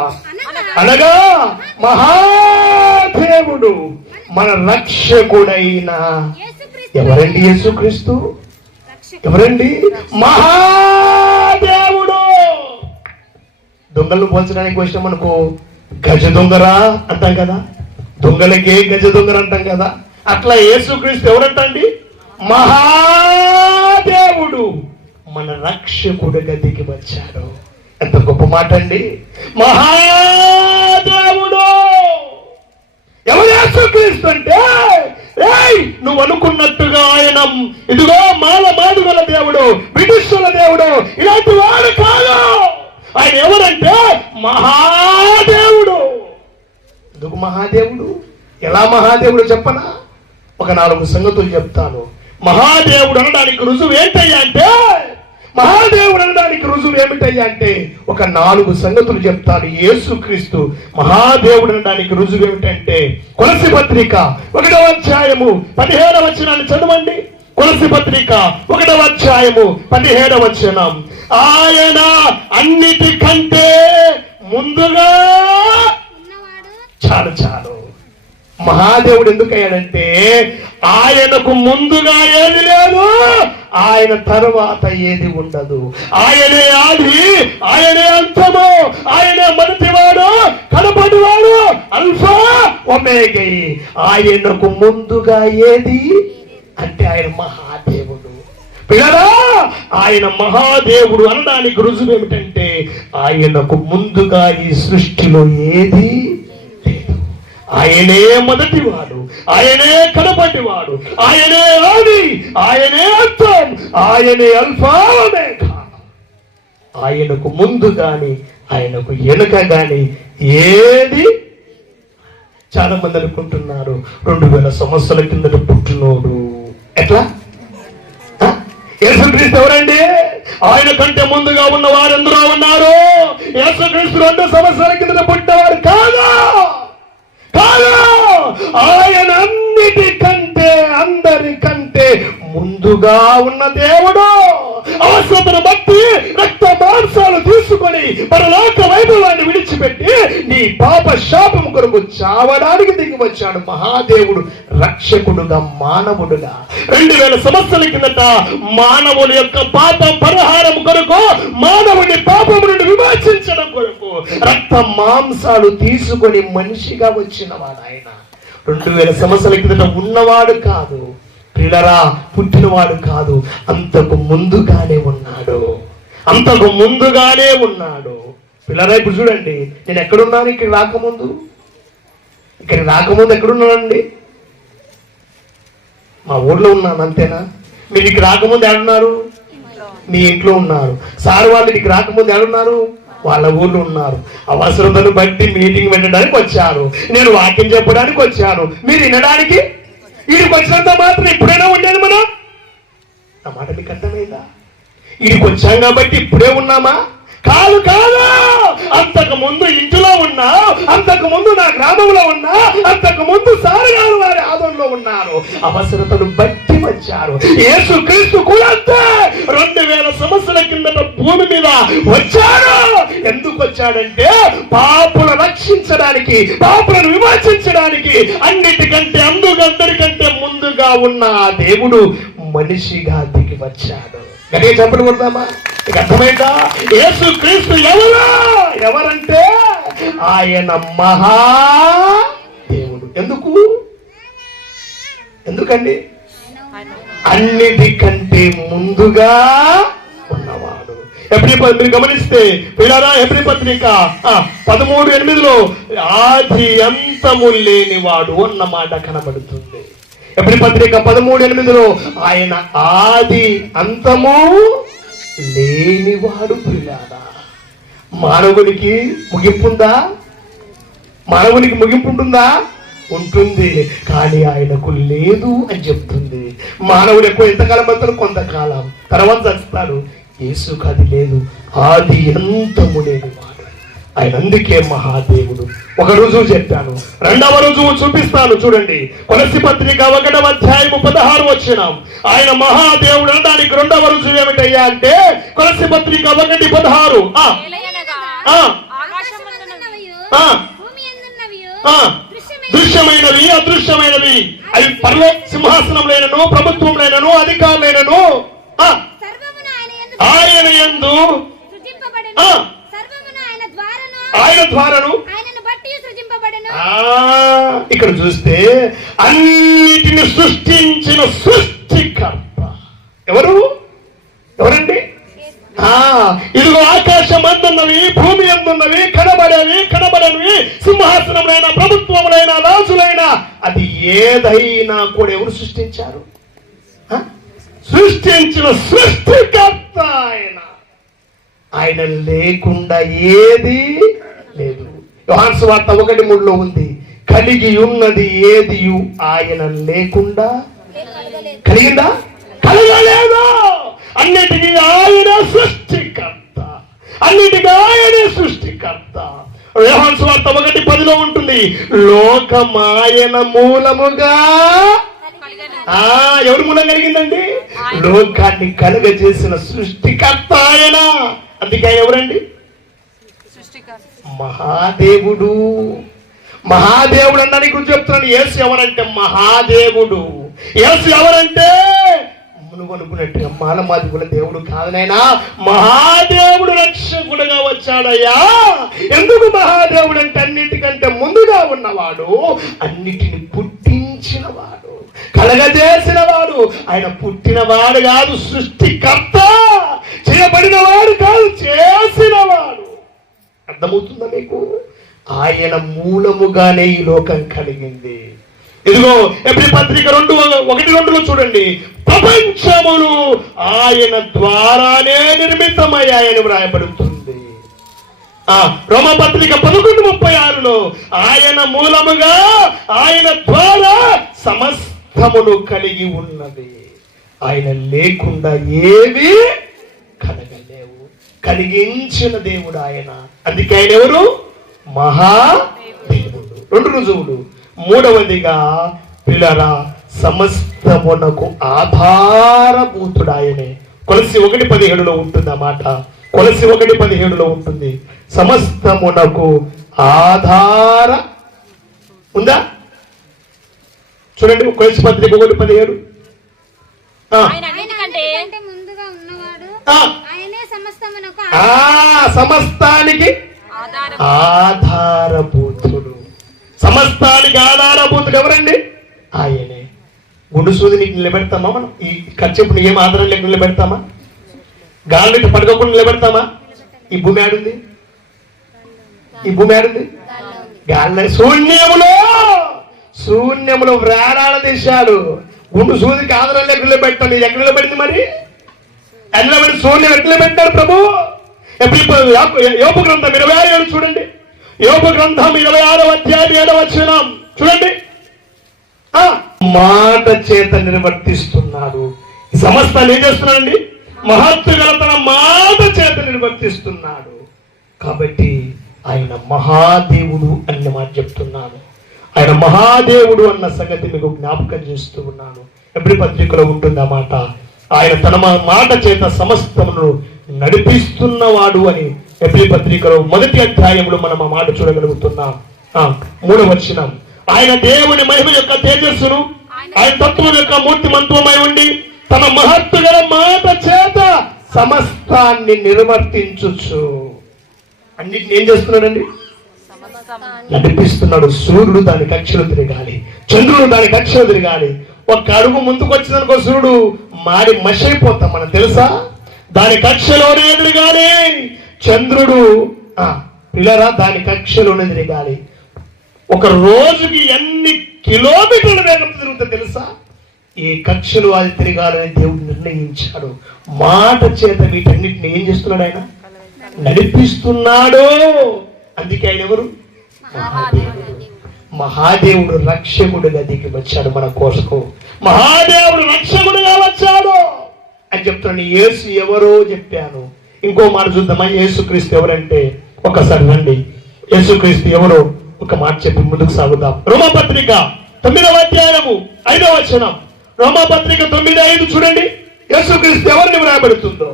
అనగా మహాదేవుడు, మన రక్షకుడైన ఎవరండి? యేసుక్రీస్తు ఎవరండి? మహాదేవుడు. దొంగలను పోల్చడానికి వచ్చినాం అనుకో, గజ దొంగరా అంటాం కదా, దొంగలకే గజ దొంగలు అంటాం కదా. అట్లా యేసుక్రీస్తు ఎవరంటండి? మహాదేవుడు, మన రక్షకుడిగా దిగి వచ్చాడు. ఎంత గొప్ప మాట అండి. మహాదేవుడు ఎవరు? యేసుక్రీస్తు అంటే నువ్వు అనుకున్నట్టుగా ఆయన ఇదిగో మాదిగల దేవుడు, బ్రిటిషుల దేవుడు, ఇలాంటి వాడు కాదు. ఆయన ఎవరంటే మహాదేవుడు. ఎందుకు మహాదేవుడు? ఎలా మహాదేవుడు చెప్పనా? ఒక 4 సంగతులు చెప్తాను. మహాదేవుడు అనడానికి రుజువు ఏంటయ్యా అంటే, ఒక 4 సంగతులు చెప్తాను. యేసుక్రీస్తు మహాదేవుడు అనడానికి రుజువు ఏమిటంటే, కొలస్సీ పత్రిక 1వ అధ్యాయము 17వ వచనాన్ని చదవండి. కొలస్సీ పత్రిక 1వ అధ్యాయము 17వ వచనం. ఆయన అన్నిటికంటే ముందుగా. చాలు. మహాదేవుడు ఎందుకయ్యాడంటే, ఆయనకు ముందుగా ఏది లేదు, ఆయన తర్వాత ఏది ఉండదు. ఆయనే ఆది, ఆయనే అంతము, ఆయనే మొదటివాడు, కనపడివాడు, అల్ఫా ఒమేగా. ఆయనకు ముందుగా ఏది అంటే ఆయన మహాదేవుడు. పిల్లరా, ఆయన మహాదేవుడు అనడానికి రుజువు ఏమిటంటే, ఆయనకు ముందుగా ఈ సృష్టిలో ఏది లేదు. ఆయనే మొదటివాడు, ఆయనే కనపడివాడు, ఆయనే ఆది, ఆయనే అంతం, ఆయనే అల్ఫా ఒమేగా. ఆయనకు ముందు గాని ఆయనకు వెనుక గాని ఏది. చాలా మంది అనుకుంటున్నారు 2000 సంవత్సరాల కిందట పుట్టినోడు. ఎట్లా? యేసుక్రీస్తు ఎవరండి? ఆయన కంటే ముందుగా ఉన్న వారు ఎందరో ఉన్నారు. యేసుక్రీస్తు 2 సంవత్సరాల కింద పుట్టినవాడు కాదు. ఆయన అన్నిటికంటే అందరికంటే ముందుగా ఉన్న దేవుడు. అవసరతను బట్టి రక్త మాంసాలు తీసుకొని పరలోక వైభవాన్ని విడిచిపెట్టి నీ పాప శాపం కొరకు చావడానికి దిగి వచ్చాడు మహాదేవుడు, రక్షకుడుగా, మానవుడుగా. 2000 సంవత్సరాల కిందట మానవుని యొక్క పాపం పరిహారం కొరకు, మానవుని పాపం నుండి విమోచించడం కొరకు రక్త మాంసాలు తీసుకొని మనిషిగా వచ్చినవాడు ఆయన. 2000 సంవత్సరాల కిందట ఉన్నవాడు కాదు పిల్లరా, పుట్టినవాడు కాదు, అంతకు ముందుగానే ఉన్నాడు. పిల్లరా, ఇప్పుడు చూడండి, నేను ఎక్కడున్నాను ఇక్కడ రాకముందు? ఇక్కడికి రాకముందు ఎక్కడున్నానండి? మా ఊర్లో ఉన్నాను, అంతేనా? మీరు ఇక్కడికి రాకముందు ఎక్కడున్నారు? మీ ఇంట్లో ఉన్నారు. సార్ వాళ్ళు ఇక్కడికి రాకముందు ఎక్కడున్నారు? వాళ్ళ ఊర్లో ఉన్నారు. అవసరతను బట్టి మీటింగ్ పెట్టడానికి వచ్చారు, నేను వాక్యం చెప్పడానికి వచ్చాను, మీరు వినడానికి వీడికి వచ్చినంత మాత్రం ఇప్పుడైనా ఉండేది మనం. నా మాట మీకు అర్థమైందా? వీడికి వచ్చాం కాబట్టి ఇప్పుడే ఉన్నామా? కాదు కాదు, అంతకు ముందు ఇంటిలో ఉన్నా, అంతకు ముందు నా గ్రామంలో ఉన్నా, అంతకు ముందు సార్ గారు వారి ఆదంలో ఉన్నారు. అవసరతను బట్టి వచ్చారు. యేసుక్రీస్తు కూడా 2000 సంవత్సరాల కిందట భూమి మీద వచ్చాడు. ఎందుకు వచ్చాడంటే పాపులను రక్షించడానికి, పాపులను విమోచించడానికి. అన్నిటికంటే అందరికంటే ముందుగా ఉన్న ఆ దేవుడు మనిషిగా దిగి వచ్చాడు. గట్టిగా చెప్పలు కొడదామా? నీకు అర్థమైందా? యేసుక్రీస్తు ఎవరంటే ఆయన మహా దేవుడు. ఎందుకండి? అన్నిటికంటే ముందుగా ఉన్నవాడు. మీరు గమనిస్తే పిల్లరా, హెబ్రీ పత్రిక 13:8 ఆది అంతము లేనివాడు అన్నమాట కనబడుతుంది. హెబ్రీ పత్రిక 13:8 ఆయన ఆది అంతము లేనివాడు. పిల్లారా, మానవునికి ముగింపు ఉందా? మానవునికి ముగింపు ఉంటుందా? ఉంటుంది, కానీ ఆయనకు లేదు అని చెప్తుంది. మానవుడు ఎక్కువ ఎంతకాలం బతుకు? కొంతకాలం, తర్వాత చస్తాడు. యేసుకు అది లేదు, ఆది అంతము లేనివాడు ఆయన. అందుకే మహాదేవుడు. ఒక రుజువు చెప్పాను, రెండవ రుజువు చూపిస్తాను. చూడండి, కొలస్సీ పత్రిక 1వ అధ్యాయము 16 వచనం. ఆయన మహాదేవుడు అనడానికి రెండవ రుజువు ఏమిటయ్యా అంటే కొలస్సీ పత్రిక 1:16. దృశ్యమైనవి అదృశ్యమైనవి అవి పరలోక సింహాసనములైనను, ప్రభుత్వములైనను, అధికారులైనను ఆయన యందు ఆయన ద్వారాను ఇక్కడ చూస్తే అన్నిటిని సృష్టించిన సృష్టికర్త ఎవరండి? ఇదిగో ఆకాశం అందున్నవి, భూమి అందున్నవి, కనబడనివి, సింహాసనములైన, ప్రభుత్వములైన, రాజులైన, అది ఏదైనా కూడా ఎవరు సృష్టించారు? సృష్టించిన సృష్టికర్త ఆయన. ఆయన లేకుండా ఏది లేదు. యోహాను సువార్త 1:3 ఉంది, కలిగి ఉన్నది ఏది ఆయన లేకుండా కలిగిందా? కలగలేదు. అన్నిటికీ ఆయన సృష్టికర్త, అన్నిటికీ ఆయనే సృష్టికర్త. యోహాను సువార్త 1:10 ఉంటుంది, లోకమాయన మూలముగా. ఎవరి మూలం కలిగిందండి? లోకాన్ని కలగజేసిన సృష్టికర్త ఆయన. అందుకే ఆయన ఎవరండి? మహాదేవుడు. మహాదేవుడు అన్నానికి గురించి చెప్తున్నాను. యేసు ఎవరంటే మహాదేవుడు. యేసు ఎవరంటే నువ్వు అనుకున్నట్టుగా మానవాదికుల దేవుడు కాదనైనా మహాదేవుడు రక్షకుడుగా వచ్చాడయ్యా. ఎందుకు మహాదేవుడు అంటే అన్నిటికంటే ముందుగా ఉన్నవాడు, అన్నిటిని పుట్టించినవాడు, కలగజేసినవాడు. ఆయన పుట్టినవాడు కాదు, సృష్టికర్త. చేయబడినవాడు కాదు, చేసినవాడు. అర్థమవుతుందా మీకు? ఆయన మూలముగానే ఈ లోకం కలిగింది. ఇదిగో హెబ్రీ పత్రిక 1:2 చూడండి, ప్రపంచములు ఆయన ద్వారానే నిర్మితమయ్యాయని వ్రాయబడుతుంది. రోమపత్రిక 11:36 ఆయన మూలముగా, ఆయన ద్వారా సమస్తమును కలిగి ఉన్నది. ఆయన లేకుండా ఏవి కలగలేవు. కలిగించిన దేవుడు ఆయన. అందుకే ఆయన ఎవరు? మహాదేవుడు. 2 రుజువులు. మూడవదిగా పిల్లరా, సమస్తమునకు ఆధారభూతుడు ఆయనే. కొలస్సీ 1:17 ఉంటుంది ఆ మాట. కొలస్సీ 1:17 ఉంటుంది, సమస్తమునకు ఆధార ఉందా? చూడండి, కొలస్సీ పత్రిక 1:17. సమస్తానికి ఆధారభూతుడు. సమస్తానికి ఆధారభూతుడు ఎవరండి? ఆయనే. గుండు సూది నీకు నిలబెడతామా? మనం ఈ ఖర్చు ఏం ఆధారం లేకుండా నిలబెడతామా? గాలికి పడకుండా నిలబెడతామా? ఈ భూమి ఆడుంది, ఈ భూమి ఆడుంది, గాలి శూన్యములో వేలాడదీశాడు. గుండు సూదికి ఆధారం ఎక్కడ పెట్టాలి? ఎక్కడ నిలబడింది మరి? ఎల్లబడి శూన్యం ఎట్లా పెట్టాడు ప్రభు? యోబు గ్రంథం 26 చూడండి. యోబు గ్రంథం 26వ అధ్యాయం 7వ వచనం చూడండి. మాట చేత నిర్వర్తిస్తున్నాడు. ఈ సమస్తాన్ని ఏం చేస్తున్నాడండి? మహత్తు గల తన మాట చేత నిర్వర్తిస్తున్నాడు. కాబట్టి ఆయన మహాదేవుడు అన్న మాట చెప్తున్నాను. ఆయన మహాదేవుడు అన్న సంగతి మీకు జ్ఞాపకం చేస్తూ ఉన్నాను. ఎబ్రీ పత్రికలో ఉంటుంది ఆ మాట. ఆయన తన మాట చేత సమస్తమును నడిపిస్తున్నవాడు అని ఎబ్రీ పత్రికలో 1వ అధ్యాయంలో మనం ఆ మాట చూడగలుగుతున్నాం. 3వ వచనం, ఆయన దేవుని మహిమ యొక్క తేజస్సును, ఆయన తత్వం యొక్క మూర్తిమంతుమై ఉండి తన మహత్తు గల మాట చేత సమస్తాన్ని నిర్వర్తించుచు. అన్నిటిని ఏం చేస్తున్నాడండి? నడిపిస్తున్నాడు. సూర్యుడు దాని కక్షలు తిరగాలి, చంద్రుడు దాని కక్షలు తిరగాలి. ఒక అడుగు ముందుకు వచ్చిందనుకో సూర్యుడు మాడి మషైపోతాం, మనకు తెలుసా? దాని కక్షలోనే ఎదురుగాలి. చంద్రుడు పిల్లరా దాని కక్షలోనే తిరగాలి. ఒక రోజుకి ఎన్ని కిలోమీటర్ల వేగంతో తిరుగుతుందో తెలుసా? ఈ కక్షలు అది తిరగాలని దేవుడు నిర్ణయించాడు. మాట చేత వీటన్నిటిని ఏం చేస్తున్నాడు? ఆయన నడిపిస్తున్నాడు. అందుకే ఆయన ఎవరు? మహాదేవుడు రక్షకుడుగా దిగి వచ్చాడు మన కోసం. మహాదేవుడు రక్షకుడుగా వచ్చాడు అని చెప్తున్నాను. యేసు ఎవరో చెప్పాను. ఇంకో మాట చూద్దామా? యేసుక్రీస్తు ఎవరంటే ఒకసారి రండి. యేసుక్రీస్తు ఎవరో ఒక మాట చెప్పి ముందుకు సాగుదాం. రోమాపత్రిక 9వ అధ్యాయము 5వ వచనం. రోమాపత్రిక 9:5 చూడండి. యేసుక్రీస్తు ఎవరిని వ్రాయబడుతుందో?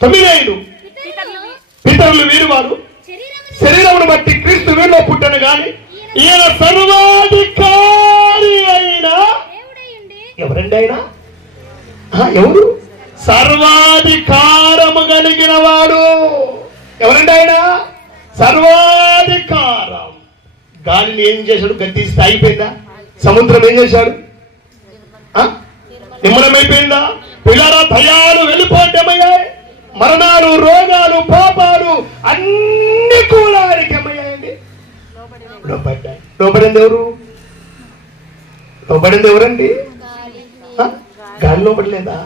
9:5. పితరులు వీరు వారు శరీరమును బట్టి క్రీస్తు వీరిలో పుట్టను గాని ఈయన సర్వాధికారి అయిన ఎవరండి? ఆయన ఎవరు? సర్వాధికారము కలిగిన వాడు. ఎవరండి ఆయన? సర్వాధికారం. గాలిని ఏం చేశాడు? గద్దిస్తే అయిపోయిందా? సముద్రం ఏం చేశాడు? నిమ్మలమైపోయిందా? పిల్లరా భయాలు వెళ్ళిపోవటమయ్యాయి. మరణాలు, రోగాలు, పాపాలు అన్ని కూడా ఆయనకి ఏమయ్యాయండి? లోబడ్డాయి. లోబడింది ఎవరు? లోబడింది ఎవరండి? గాలి లోబడలేదా?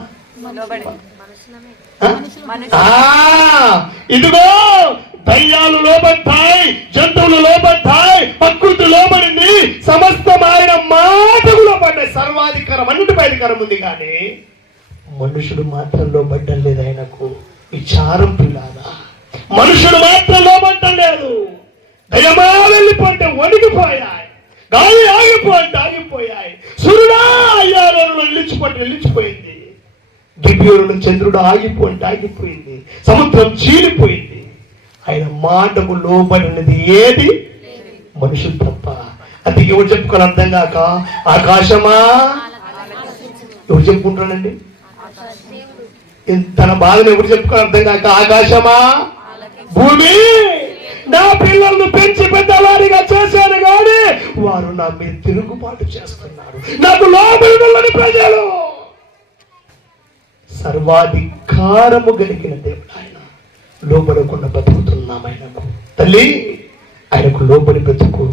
ఇదిగో దయ్యాలు లోబడ్డాయి, జంతువులు లోబడ్డాయి, ప్రకృతి లోబడింది, సమస్తం ఆయన మాటకు లోబడ్డాయి. సర్వాధికారం అన్నిటిపై అధికారం ఉంది, కానీ మనుషుడు మాత్రం లోబడ్డం లేదు ఆయనకు. విచారం పిల్లారా, మనుషుడు మాత్రం లోబడ్డం లేదు. దయమా వెళ్ళిపోతే వణికిపోయాయి, గాలి ఆగిపోతే ఆగిపోయాయి, సూర్యుడా అయ్యారు నిలిచిపోయింది, గిబియోనులో చంద్రుడు ఆగిపోతే ఆగిపోయింది, సముద్రం చీలిపోయింది. ఆయన మాటకు లోబడినది ఏది? మనుషులు తప్ప. అది ఎవరు చెప్పుకొని అర్థం కాక ఆకాశమా ఎవరు చెప్పుకుంటానండి? తన బాధను ఎవరు చెప్పుకొని అర్థం కాక ఆకాశమా, భూమి నా పిల్లలను పెంచి పెద్దవారిగా చేశాను కానీ వారు నా మీద తిరుగుబాటు చేస్తున్నారు, నాకు లోబడిన ప్రజలు. సర్వాధికారము కలిగిన దేవుడు ఆయన. లోబడకుండా బతుకుతున్నాం ఆయనకు. తల్లి, ఆయనకు లోబడి బ్రతుకు,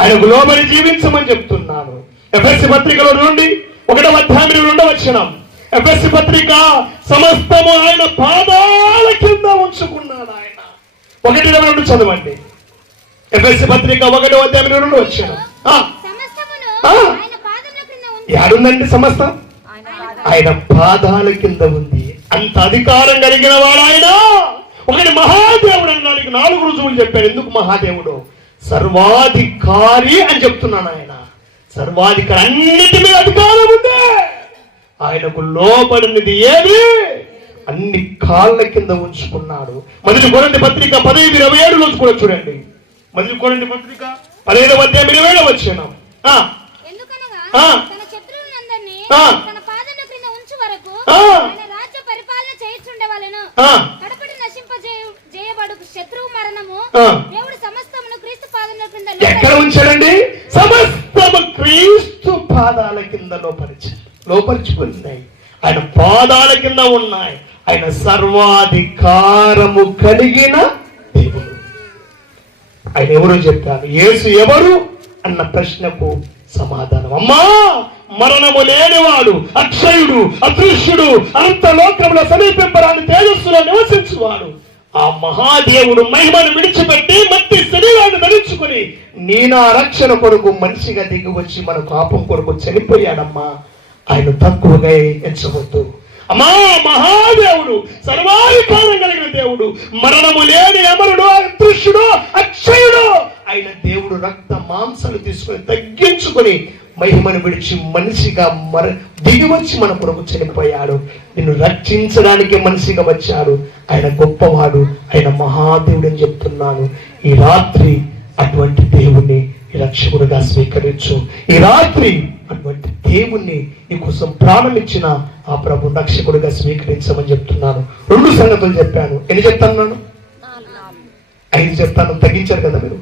ఆయనకు లోబడి జీవించమని చెప్తున్నాను. ఎఫెసీ పత్రికలో నుండి 1వ అధ్యాయం 2వ వచనం. ఎఫెసీ పత్రిక సమస్తము ఆయన పాదాల కింద ఉంచుకున్నాడు. ఆయన 1:2 చదవండి. ఎఫెసీ పత్రిక 1వ అధ్యాయం 2వ వచనం. యాడుందండి సమస్తం? ఆయన పాదాల కింద ఉంది. అంత అధికారం కలిగిన వాడు ఆయన. ఒకటి మహాదేవుడు అనడానికి 4 రుజువులు చెప్పాడు. ఎందుకు మహాదేవుడు? సర్వాధికారి అని చెప్తున్నాను. ఆయన సర్వాధికారి, అన్నిటి మీద అధికారం ఉంది. ఆయనకు లోబడినది ఏది? అన్ని కాళ్ళ కింద ఉంచుకున్నాడు. మొదటి కొరింథీ పత్రిక 15:27 కూడా చూడండి. మొదటి కొరింథీ పత్రిక 15వ అధ్యాయం 27వ వచనం. ఎక్కడ ఉంచాడండి? సమస్తము క్రీస్తు పాదాల కింద లోపరిచిపోయినాయి. ఆయన పాదాల కింద ఉన్నాయి. ఆయన సర్వాధికారము కలిగిన దేవుడు. ఆయన ఎవరో చెప్పాను. యేసు ఎవరు అన్న ప్రశ్నకు సమాధానం, అమ్మా మరణము లేనివాడు, అక్షయుడు, అదృశ్యుడు, అనంత లోకంలో సమీపింపరాని తేజస్సులో నివసించువాడు, ఆ మహాదేవుడు మహిమను విడిచిపెట్టి మట్టి శరీరాన్ని ధరించుకుని నీ నా రక్షణ కొరకు మనిషిగా దిగి వచ్చి మన పాపం కొరకు చనిపోయాడమ్మా. ఆయన తక్కువగా ఎంచవద్దు. అమ్మా మహాదేవుడు, సర్వాధికారం కలిగిన దేవుడు, మరణము లేని అమరుడు, అదృశ్యుడు, అక్షయుడు ఆయన దేవుడు రక్త మాంసాలు తీసుకొని తగ్గించుకొని మహిమను విడిచి మనిషిగా దిగి వచ్చి మన కొరకు చనిపోయాడు. నిన్ను రక్షించడానికి మనిషిగా వచ్చాడు. ఆయన గొప్పవాడు, ఆయన మహాదేవుడు అని చెప్తున్నాను. ఈ రాత్రి అటువంటి దేవుణ్ణి రక్షకుడిగా స్వీకరించు. ఈ రాత్రి అటువంటి దేవుణ్ణి నీ కోసం ప్రాణం ఇచ్చిన ఆ ప్రభు రక్షకుడిగా స్వీకరించమని చెప్తున్నాను. 2 సంగతులు చెప్పాను. ఎన్ని చెప్తాను? 5 చెప్తాను. తగ్గించారు కదా మీరు?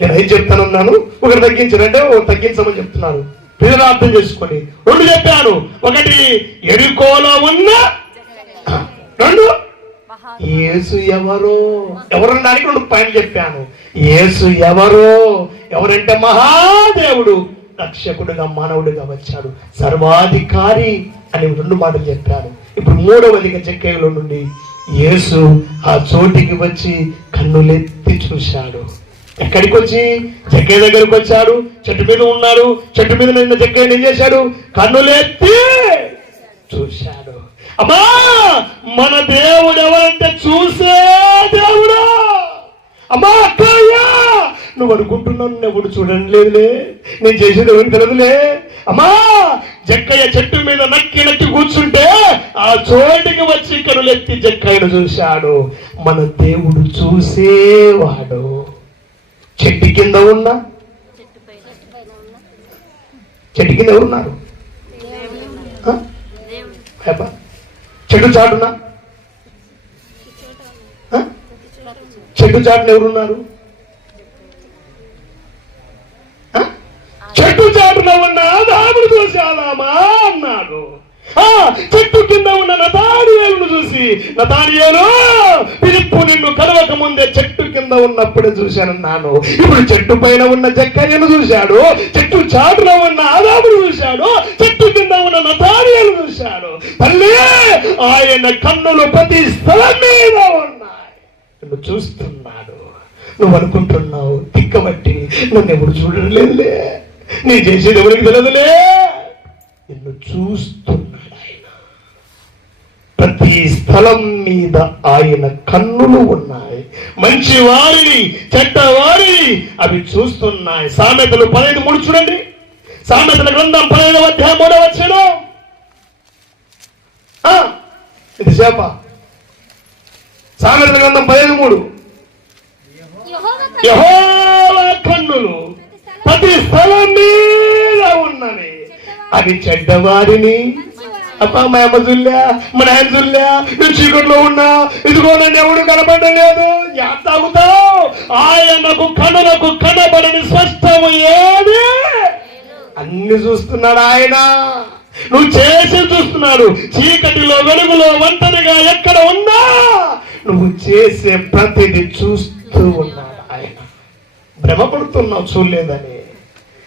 నేను 5 చెప్తానున్నాను, ఒకటి తగ్గించారంటే తగ్గించమని చెప్తున్నాను. ప్రజలు అర్థం చేసుకోండి. 2 చెప్పాను. 1 ఎరికోలో ఉన్న, 2 యేసు ఎవరో. ఎవరనడానికి 2 పాయింట్లు చెప్పాను. యేసు ఎవరో, ఎవరంటే మహాదేవుడు, రక్షకుడుగా మానవుడిగా వచ్చాడు, సర్వాధికారి అని 2 మాటలు చెప్పాను. ఇప్పుడు 3వదిగా జక్కయ్యలో నుండి యేసు ఆ చోటికి వచ్చి కన్నులెత్తి చూశాడు. ఎక్కడికి వచ్చి? జక్కయ్య దగ్గరికి వచ్చాడు. చెట్టు మీద ఉన్నాడు. చెట్టు మీద నిన్న జక్కయ్యని ఏం చేశాడు? కన్నులెత్తి చూశాడు. అమ్మా మన దేవుడు ఎవరంటే చూసే దేవుడు. అమ్మా అక్కయ్యా నువ్వు అనుకుంటున్నావు ఎవడు చూడండి లేదులే, నేను చేసేది ఎవరికి తెలియదులే. అమ్మా జక్కయ్య చెట్టు మీద నక్కి కూర్చుంటే ఆ చోటికి వచ్చి కనులెత్తి జక్కయ్యను చూశాడు. మన దేవుడు చూసేవాడు. చెట్టు కింద ఉన్న, చెట్టు కింద ఎవరున్నారు? చెట్టు చాటున, చెట్టు చాటున ఎవరున్నారు? చెట్టు చాటున ఉన్న ఆదామును చూసి ఆదామా అన్నాడు. చెట్టు కింద ఉన్న నతానియేలును చూసి నతానియేలు ఫిలిప్పు నిన్ను కలవక ముందే చెట్టు కింద ఉన్నప్పుడే చూశానన్నాను. ఇప్పుడు చెట్టు పైన ఉన్న జక్కయ్యను చూశాడు, చెట్టు చాటున ఉన్న ఆదామును చూశాడు, చెట్టు కింద ఉన్న నతానియేలు చూశాడు. తల్లి ఆయన కన్నులు ప్రతి స్థలం మీద ఉన్నాయి, నిన్ను చూస్తున్నాడు. నువ్వు అనుకుంటున్నావు తిక్కబట్టి నన్ను ఎవరు చూడలేదులే, నీ చేసేది ఎవరికి తెలియదులే. నిన్ను చూస్తున్నాడు ఆయన. ప్రతి స్థలం మీద ఆయన కన్నులు ఉన్నాయి. మంచి వారిని చెడ్డ వారిని అవి చూస్తున్నాయి. సామెతలు 15:3 చూడండి. సామెతల గ్రంథం 15వ అధ్యాయం 3వ వచనం. ఇది చేప. సామెతల గ్రంథం 15:3. యెహోవా కన్నులు ప్రతి స్థలం మీద ఉన్నవి, అది చెడ్డవారిని. అప్ప మా అమ్మ జుల్లా, మా నాయన జుల్లా, నువ్వు చీకట్లో ఉన్నా, ఇదిగో నన్ను ఎవడు కనబడడం లేదు, తాగుతావు. ఆయనకు కనులకు కనబడని స్పష్టము ఏది? అన్ని చూస్తున్నాడు ఆయన. నువ్వు చేసి చూస్తున్నాడు. చీకటిలో వెలుగులో ఒంటరిగా ఎక్కడ ఉన్నా నువ్వు చేసే ప్రతిదీ చూస్తూ ఉన్నాడు ఆయన. భ్రమపడుతున్నావు చూడలేదని.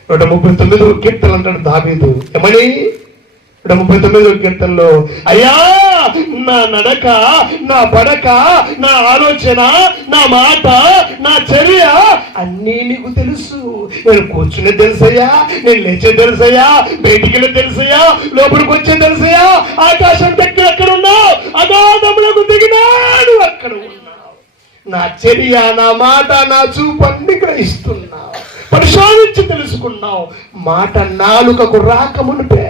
139వ కీర్తన అంటాడు దావీదు. ఏమని? 139వ కీర్తనలో, అయ్యా నా నడక, నా పడక, నా ఆలోచన, నా మాట, నా చర్య అన్నీ నీకు తెలుసు. నేను కూర్చునే తెలుసయ్యా, నేను లేచే తెలుసయ్యా, బయటికి వెళ్ళే తెలుసయ్యా, లోపలికి వచ్చే తెలుసయ్యా. ఆకాశం దగ్గర ఎక్కడ ఉన్నావు? అగాధములకు దిగినాడు అక్కడ ఉన్నావు. నా చర్య, నా మాట, నా చూపు అన్ని గ్రహిస్తున్నావు, పరిశోధించి తెలుసుకున్నావు. మాట నాలుకకు రాకమునిపే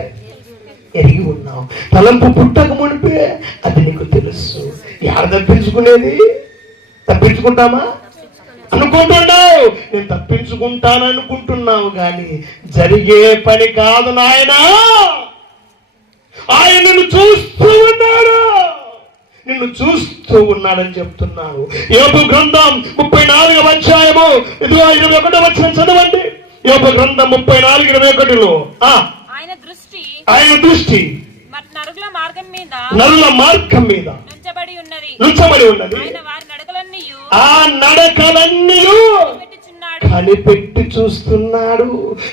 ఎరిగి ఉన్నావు. తలంపు పుట్టక మునిపే అది నీకు తెలుసు. యాడ తప్పించుకునేది? తప్పించుకుంటామా అనుకుంటున్నావు? నేను తప్పించుకుంటాననుకుంటున్నావు కానీ జరిగే పని కాదు నాయనా. ఆయన నిన్ను చూస్తూ ఉన్నాడు, నిన్ను చూస్తూ ఉన్నాడని చెప్తున్నాను. యోబు గ్రంథం 34వ అధ్యాయము 21వ వచనం చదవండి. యోబు గ్రంథం 34:21లో ఆయన దృష్టి నరుల మార్గం మీద నుంచబడి ఉన్నది. ఆయన వారి నడకలన్నీయు ఆ నడకలన్నీ కనిపెట్టి చూస్తున్నాడు.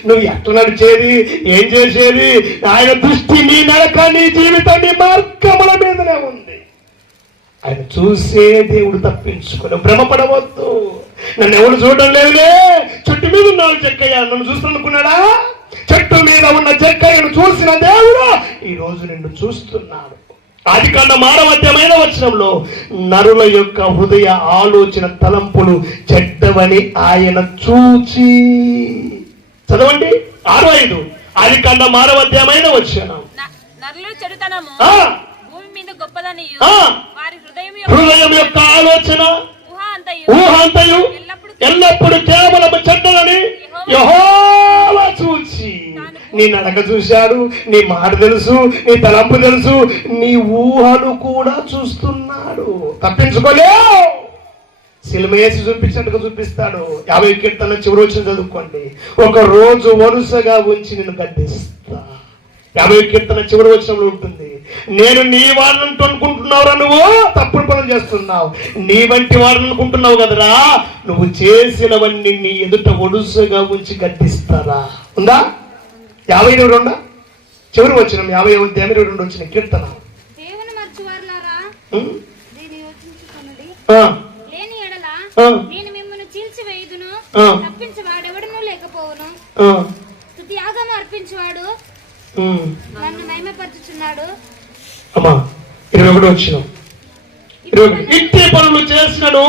నువ్వు ఎట్లా నడిచేది, ఏం చేసేది, ఆయన దృష్టి నీ నడక, నీ జీవితం, నీ మార్గముల మీదనే ఉంది. ఆయన చూసే దేవుడు, తప్పించుకొని భ్రమపడవద్దు. నన్ను ఎవరు చూడడం లేదులే, చెట్టు మీద ఉన్నాడు జక్కయ్య, నన్ను చూస్తునుకున్నాడా? చెట్టు మీద ఉన్న జక్కయ్యను చూసిన దేవుడు ఈ రోజు నిన్ను చూస్తున్నాడు. ఆదికాండం 6వ అధ్యాయమైన వచనంలో నరుల యొక్క హృదయ ఆలోచన తలంపులు చెడ్డవని ఆయన చూచి, చదవండి 6:5, ఆదికాండం 6వ అధ్యాయమైన వచనం. నరుల చెడుతనము భూమి మీద గొప్పదని వారి హృదయం యొక్క ఆలోచన ఊహ అంతయు ఎల్లప్పుడు కేవలం చెడ్డలని యెహోవా చూచి, నీ నడక చూశాడు, నీ మాట తెలుసు, నీ తలంపు తెలుసు, నీ ఊహను కూడా చూస్తున్నాడు. తప్పించుకోలేవు. సిలువేసి చూపించినట్టుగా చూపిస్తాడు. 50 కీర్తన చివరి వచ్చిన చదువుకోండి. ఒక రోజు వరుసగా ఉంచి నిన్ను గద్దిస్తా. 50 కీర్తన చివరి వచనంలో ఉంటుంది. నేను నీ వాడిని అనుకుంటున్నావురా, నువ్వు తప్పుడు పనులు చేస్తున్నావు, నీ వంటి వాడిని అనుకుంటున్నావు కదరా, నువ్వు చేసినవన్నీ నీ ఎదుట వరుసగా ఉంచి గద్దిస్తారా. ఉందా? 52 చివరి వచనం, 50వ అధ్యాయం 22 వచ్చిన కీర్తన. దేవుని మర్చివారులారా, దీన్ని యోచించుకొనుడి. లేని ఎడల నేను మిమ్మల్ని చీల్చివేయుదును, తప్పించువాడెవడునూ లేకపోవును. స్తుతియాగము అర్పించువాడు నన్ను మహిమపరచుచున్నాడు. అమ్మా 21 వచ్చిన, ఇట్టి పనులు చేసినను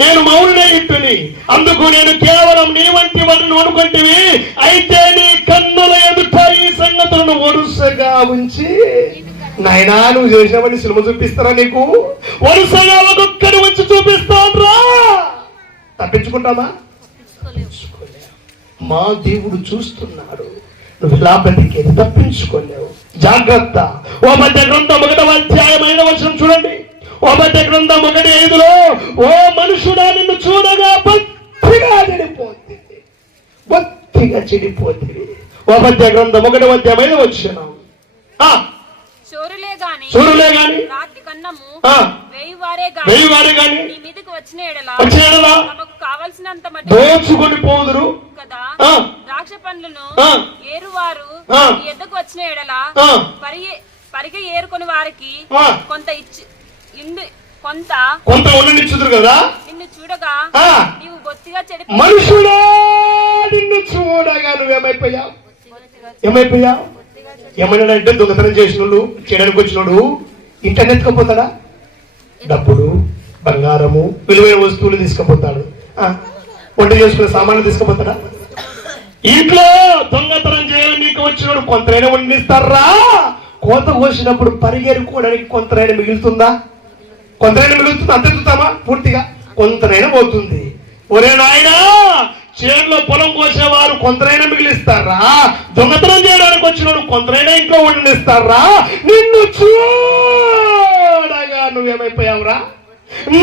నేను మౌనునే ఇట్టుని, అందుకు నేను కేవలం నీ వంటి వాడిని అనుకుంటివి. అయితే నీ కన్నుల ఎదుట ఈ సంగతులను వరుసగా ఉంచి, నాయనా నువ్వు చేసినవన్నీ సినిమా చూపిస్తారా? నీకు వరుసగా ఒక్కొక్కడి ఉంచి చూపిస్తాను. తప్పించుకుంటామా? మా దేవుడు చూస్తున్నాడు. నువ్వు ఎలా బ్రతికేది తప్పించుకోలేవు. జాగ్రత్త. ఉపద్య గ్రంథం 1వ అధ్యాయమైన వచనం చూడండి. ఉపద్య గ్రంథం 1:5లో, ఓ మనుషుడా నిన్ను చూడగా బొత్తిగా చెడిపోతుంది, బొత్తిగా చెడిపోతుంది. ఉపద్య గ్రంథం 1వ అధ్యాయమైన వచనం. సూర్యులే గాని రాత్రి కన్నము వేయువారే గాని నీ మీదకి వచ్చిన ఎడల తమకు కావలసినంత దోచుకొని పోదురు కదా. ద్రాక్ష పండ్లను ఏరువారు నీ ఎద్దకు వచ్చిన ఎడల పరిగె ఏరుకొని వారికి కొంత ఇచ్చి కొంత ఉండనిచ్చుదురు కదా. నిన్ను చూడగా నీవు బొత్తిగా చెడి, మనుషుడా నిన్ను చూడగా నువ్వేమైపోయావు? ఏమైపోయావు? ఏమన్నాడంటే, దొంగతనం చేసిన వాళ్ళు, చేయడానికి వచ్చినోడు ఇంటర్నెట్ ఎత్తుకపోతాడా? డబ్బులు, బంగారము, విలువైన వస్తువులు తీసుకుపోతాడు. వంట చేసుకునే సామాన్లు తీసుకుపోతాడా? ఇంట్లో దొంగతనం చేయాలని నీకు వచ్చినోడు కొంతైనా వండిస్తారా? కోత కోసినప్పుడు పరిగెరుకోవడానికి కొంతైనా మిగులుతుందా? కొంతైనా మిగులుతుంది. అంతెత్తుతామా? పూర్తిగా కొంతనైనా పోతుంది. ఒరే నాయనా, చేనులో పొలం కోసేవారు కొంతనైనా మిగిలిస్తారా? దొంగతనం చేయడానికి వచ్చినోడు కొంతనైనా ఇంట్లో వండిస్తారా? నిన్ను చూడగా నువ్వేమైపోయావురా?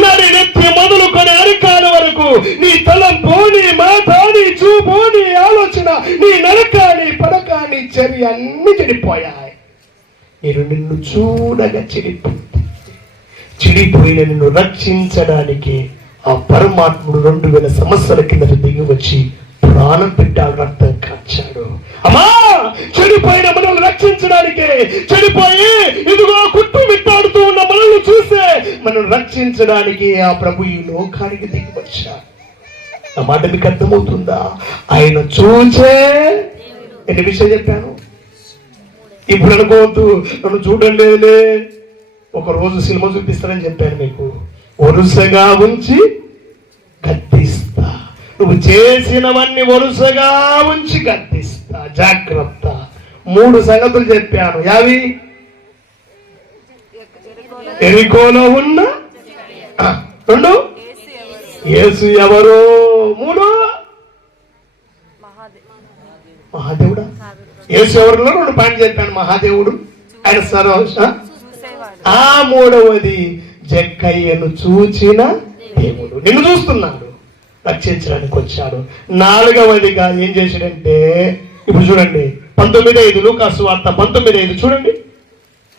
నడి నెత్తి మొదలుకొని అరికాల వరకు నీ తలంపు, నీ మాట, నీ చూపు, నీ ఆలోచన, నీ నడక, నీ పడక, నీ చర్య అన్ని చెడిపోయాయి. నేను నిన్ను చూడగా చెడిపోయిన నిన్ను రక్షించడానికి ఆ పరమాత్ముడు 2000 సంవత్సరాల కిందట దిగి వచ్చి ప్రాణం పెట్టాడు, రక్తం కాచాడు. అమ్మా, చెడిపోయిన మనల్ని రక్షించడానికే, చెడిపోయి ఇదిగో కుట్టుమిట్టాడుతూ ఉన్న మనల్ని చూసే మనల్ని రక్షించడానికి ఆ ప్రభు ఈ లోకానికి దిగి వచ్చాడు. ఆ మాట మీకు అర్థమవుతుందా? ఆయన చూసే ఎన్ని విషయం చెప్పాను. ఇప్పుడు అనుకోవద్దు, నన్ను చూడడం లేదులే, ఒక రోజు సినిమా చూపిస్తానని చెప్పాను మీకు. వరుసగా ఉంచి గద్దిస్తా, నువ్వు చేసినవన్నీ వరుసగా ఉంచి గద్దిస్తా. జాగ్రత్త. 3 సంగతులు చెప్పాను. యావి? ఎరికోలో ఉన్న 2 యేసు ఎవరు, 3 మహాదేవుడా. యేసు ఎవరిలో 2 పాయింట్లు చెప్పాను. మహాదేవుడు, ఆయన సర్వ. 3వది జక్కయ్యను చూచిన దేవుడు, నిన్ను చూస్తున్నాడు, రక్షించడానికి వచ్చాడు. 4వదిగా ఏం చేశాడంటే, ఇప్పుడు చూడండి 19:5, లూకాసు వార్త 19:5 చూడండి.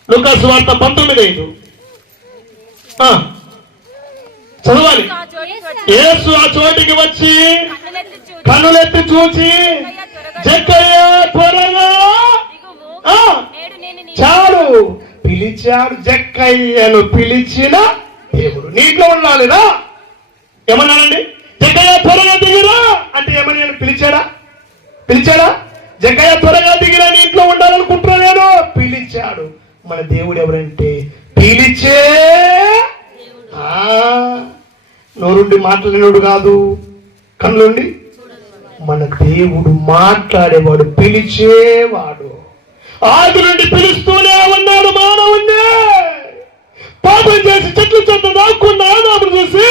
లూకాసు వార్త 19:5 చదవాలి. ఆ చోటికి వచ్చి యేసు ఆ చోటికి వచ్చి కన్నులెత్తి చూచి, కన్నులెత్తి చూచి జక్కయ్య త్వరగా దిగుము, ఆ, నేడు నేను నీ చాలు పిలిచాడు. జక్కయ్యను పిలిచిన దేవుడు నీటిలో ఉండాలిరా. ఏమన్నానండి? జక్కయ్య త్వరగా దిగిరా అంటే ఏమని నేను పిలిచాడా? జక్కయ్య త్వరగా దిగిరా, నీ ఇంట్లో ఉండాలనుకుంటున్నా నేను. పిలిచాడు. మన దేవుడు ఎవరంటే పిలిచే, నోరుండి మాట్లాడినోడు కాదు, కన్నుండి. మన దేవుడు మాట్లాడేవాడు, పిలిచేవాడు. ఆది నుండి పిలుస్తూనే ఉన్నాడు మానవుణ్ణి. పాపం చేసి చెట్లు చెట్టు దాక్కున్న ఆదాము చూసి,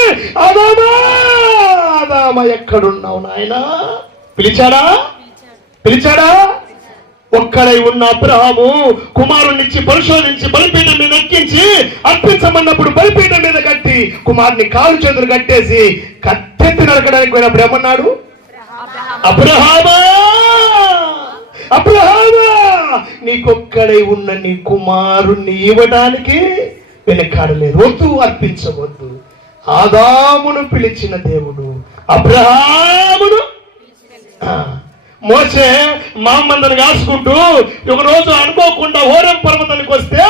ఆదామా ఎక్కడున్నావు నాయనా? పిలిచాడా? ఒక్కడై ఉన్న అబ్రహాము కుమారుణ్ణిచ్చి పరిశోధించి బలిపీఠం మీద ఎక్కించి అర్పించమన్నప్పుడు బలిపీఠం మీద కట్టి కుమారుని కాలు చేతులు కట్టేసి కత్తెత్తి నరకడానికి పోయినప్పుడు ఏమన్నాడు? అబ్రహామా, నీకొక్కడై ఉన్న నీ కుమారుణ్ణి ఇవ్వడానికి వెనకాడలేదు. వద్దు, అర్పించవద్దు. ఆదామును పిలిచిన దేవుడు అబ్రహామును. మోసే మామందరు కాసుకుంటూ ఒక రోజు అనుకోకుండా హోరేబు పర్వతానికి వస్తే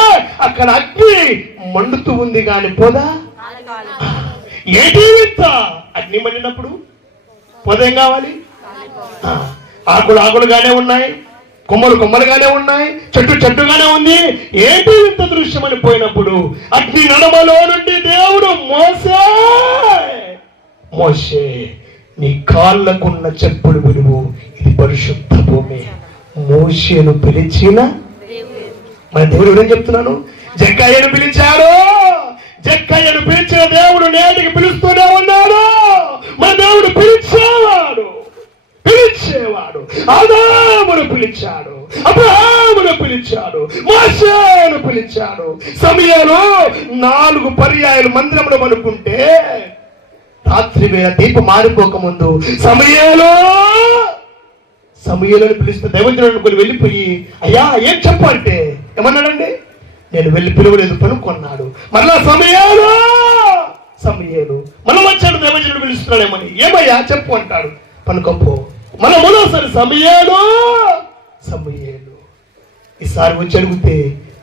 అక్కడ అగ్ని మండుతూ ఉంది కానీ పోదా? ఏంటి అగ్ని మండినప్పుడు పోదేం కావాలి? ఆకులుగానే ఉన్నాయి, కొమ్మలుగానే ఉన్నాయి, చెట్టుగానే ఉంది. ఏంటి ఇంత దృశ్యం అని పోయినప్పుడు అగ్ని నడమలో నుండి దేవుడు మోసే నీ కాళ్ళకున్న చెప్పులు విలువు, ఇది పరిశుద్ధ భూమి. మోషేను పిలిచిన మన దేవుడు ఏం చెప్తున్నాను? జక్కయ్యను పిలిచాడు. జక్కయ్యను పిలిచిన దేవుడు నేటికి పిలుస్తూనే ఉన్నాడు. మన దేవుడు పిలిచేవాడు. ఆదామును పిలిచాడు, అబ్రహామును పిలిచాడు, మోషేను పిలిచాడు. సమయంలో 4 పర్యాయాలు మందిరంలో అనుకుంటే రాత్రి వేళ దీపం మారిపోక ముందు సమయంలో పిలిస్తే దైవజనుడు కొన్ని వెళ్ళిపోయి, అయ్యా ఏం చెప్పు అంటే ఏమన్నాడండి? నేను వెళ్ళి పిలువలేదు, పనుకొన్నాడు. మరలా సమయాలు మనం వచ్చాడు, దైవజనుడు పిలుస్తున్నాడేమని. ఏమయ్యా చెప్పు అంటాడు, పనుకోపో. మనం మూడోసారి సమయాలు ఈసారి వచ్చి అడిగితే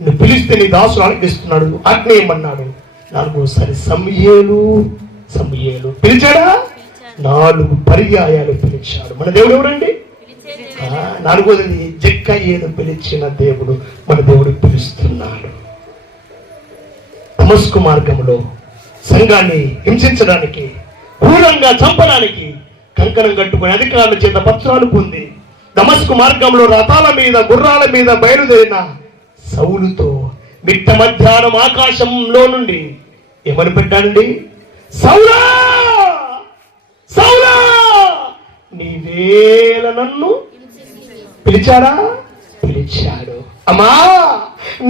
నువ్వు పిలిస్తే నీ దాసుడు ఆలకిస్తున్నాడు, ఆజ్ఞేయమన్నాడు. 4వసారి సమయాలు పిలిచాడా? 4 పర్యాయాలు పిలిచాడు. మన దేవుడు ఎవరండి? 4వది జక్కయ్యను పిలిచిన దేవుడు. మన దేవుడు పిలుస్తున్నాడు. దమస్కు మార్గంలో సంఘాన్ని హింసించడానికి, క్రూరంగా చంపడానికి కంకణం కట్టుకుని అధికారుల చేత పత్రాలు పొంది దమస్కు మార్గంలో రథాల మీద గుర్రాల మీద బయలుదేరిన సౌలుతో మిట్ట మధ్యాహ్నం ఆకాశంలో నుండి ఏమని పెట్టాడండి? సౌలా నీవేళ నన్ను పిలిచాడు. అమ్మా,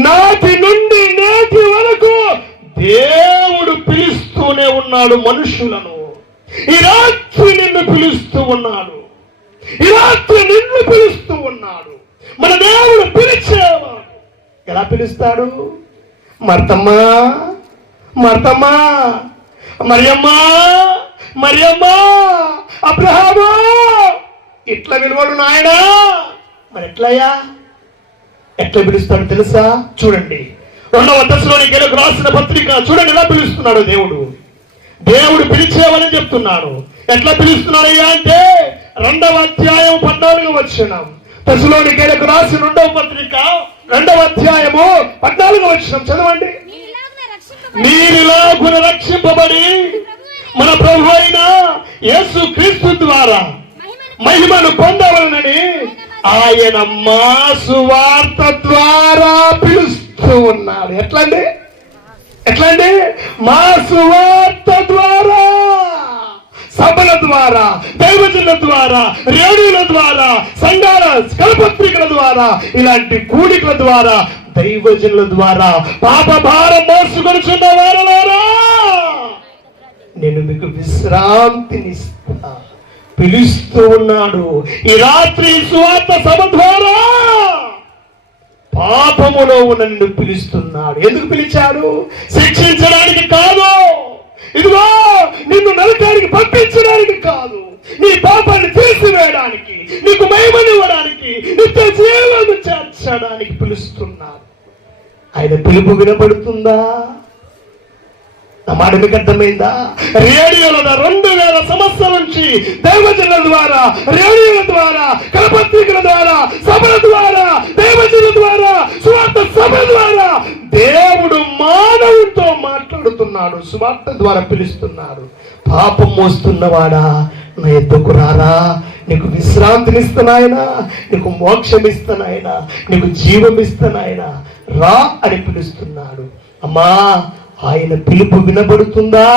నాటి నుండి నేటి వరకు దేవుడు పిలుస్తూనే ఉన్నాడు మనుషులను. ఈ రాత్రి నిన్ను పిలుస్తూ ఉన్నాడు. మన దేవుడు పిలిచేవాడు. ఎలా పిలుస్తాడు? మర్తమ్మా, మరియమ్మా, అబ్రహాము, ఇట్లా విలువలు నాయనా. మరి ఎట్లా పిలుస్తాడు తెలుసా? చూడండి, 2వ దశలోనికేలకు రాసిన పత్రిక చూడండి ఎలా పిలుస్తున్నాడు దేవుడు పిలిచేవని చెప్తున్నాడు. ఎట్లా పిలుస్తున్నాడయ్యా అంటే 2వ అధ్యాయం 14వ వచనం. దశలోనికేలకు రాసిన 2వ పత్రిక 2వ అధ్యాయము 14వ వచనం చదవండి. మీరిలాగున రక్షింపబడి మన ప్రభు అయిన యేసు క్రీస్తు ద్వారా మహిమను పొందవలనని ఆయన మా సువార్త ద్వారా పిలుస్తూ ఉన్నాడు. ఎట్లండి? మా సువార్త ద్వారా, సభల ద్వారా, దైవజనుల ద్వారా, రేడియోల ద్వారా, సంఘాల కలపత్రికల ద్వారా, ఇలాంటి కూడికల ద్వారా, దైవజనుల ద్వారా పాప భారం మోసుకొనుచున్న వారలారా నేను మీకు విశ్రాంతినిస్తా పిలుస్తూ ఉన్నాడు. ఈ రాత్రి సువార్త సభ ద్వారా పాపములో ఉన్న నిన్ను పిలుస్తున్నాడు. ఎందుకు పిలిచాడు? శిక్షించడానికి కాదు, ఇదిగో నిన్ను నరకానికి పంపించడానికి కాదు, నీ పాపాన్ని తీసివేయడానికి, నీకు మహిమనివ్వడానికి, నిత్య జీవము చేర్చడానికి పిలుస్తున్నాడు. ఆయన పిలుపు వినపడుతుందా? నా మాట మీకు అర్థమైందా? రేడియోలో 2000 సంవత్సరాల నుంచి దైవజనుల ద్వారా, రేడియోల ద్వారా, కరపత్రికల ద్వారా, సభల ద్వారా, దైవజనుల ద్వారా, సువార్త సభల ద్వారా దేవుడు మానవుడితో మాట్లాడుతున్నాడు, సువార్త ద్వారా పిలుస్తున్నాడు. పాపం మోస్తున్నవాడా నా ఎద్దుకు రారా, నీకు విశ్రాంతినిస్తున్నాయనా, నీకు మోక్షం ఇస్తున్నాయనా, నీకు జీవం ఇస్తున్నాయనా, రా అని పిలుస్తున్నాడు. అమ్మా, ఆయన పిలుపు వినబడుతుందా?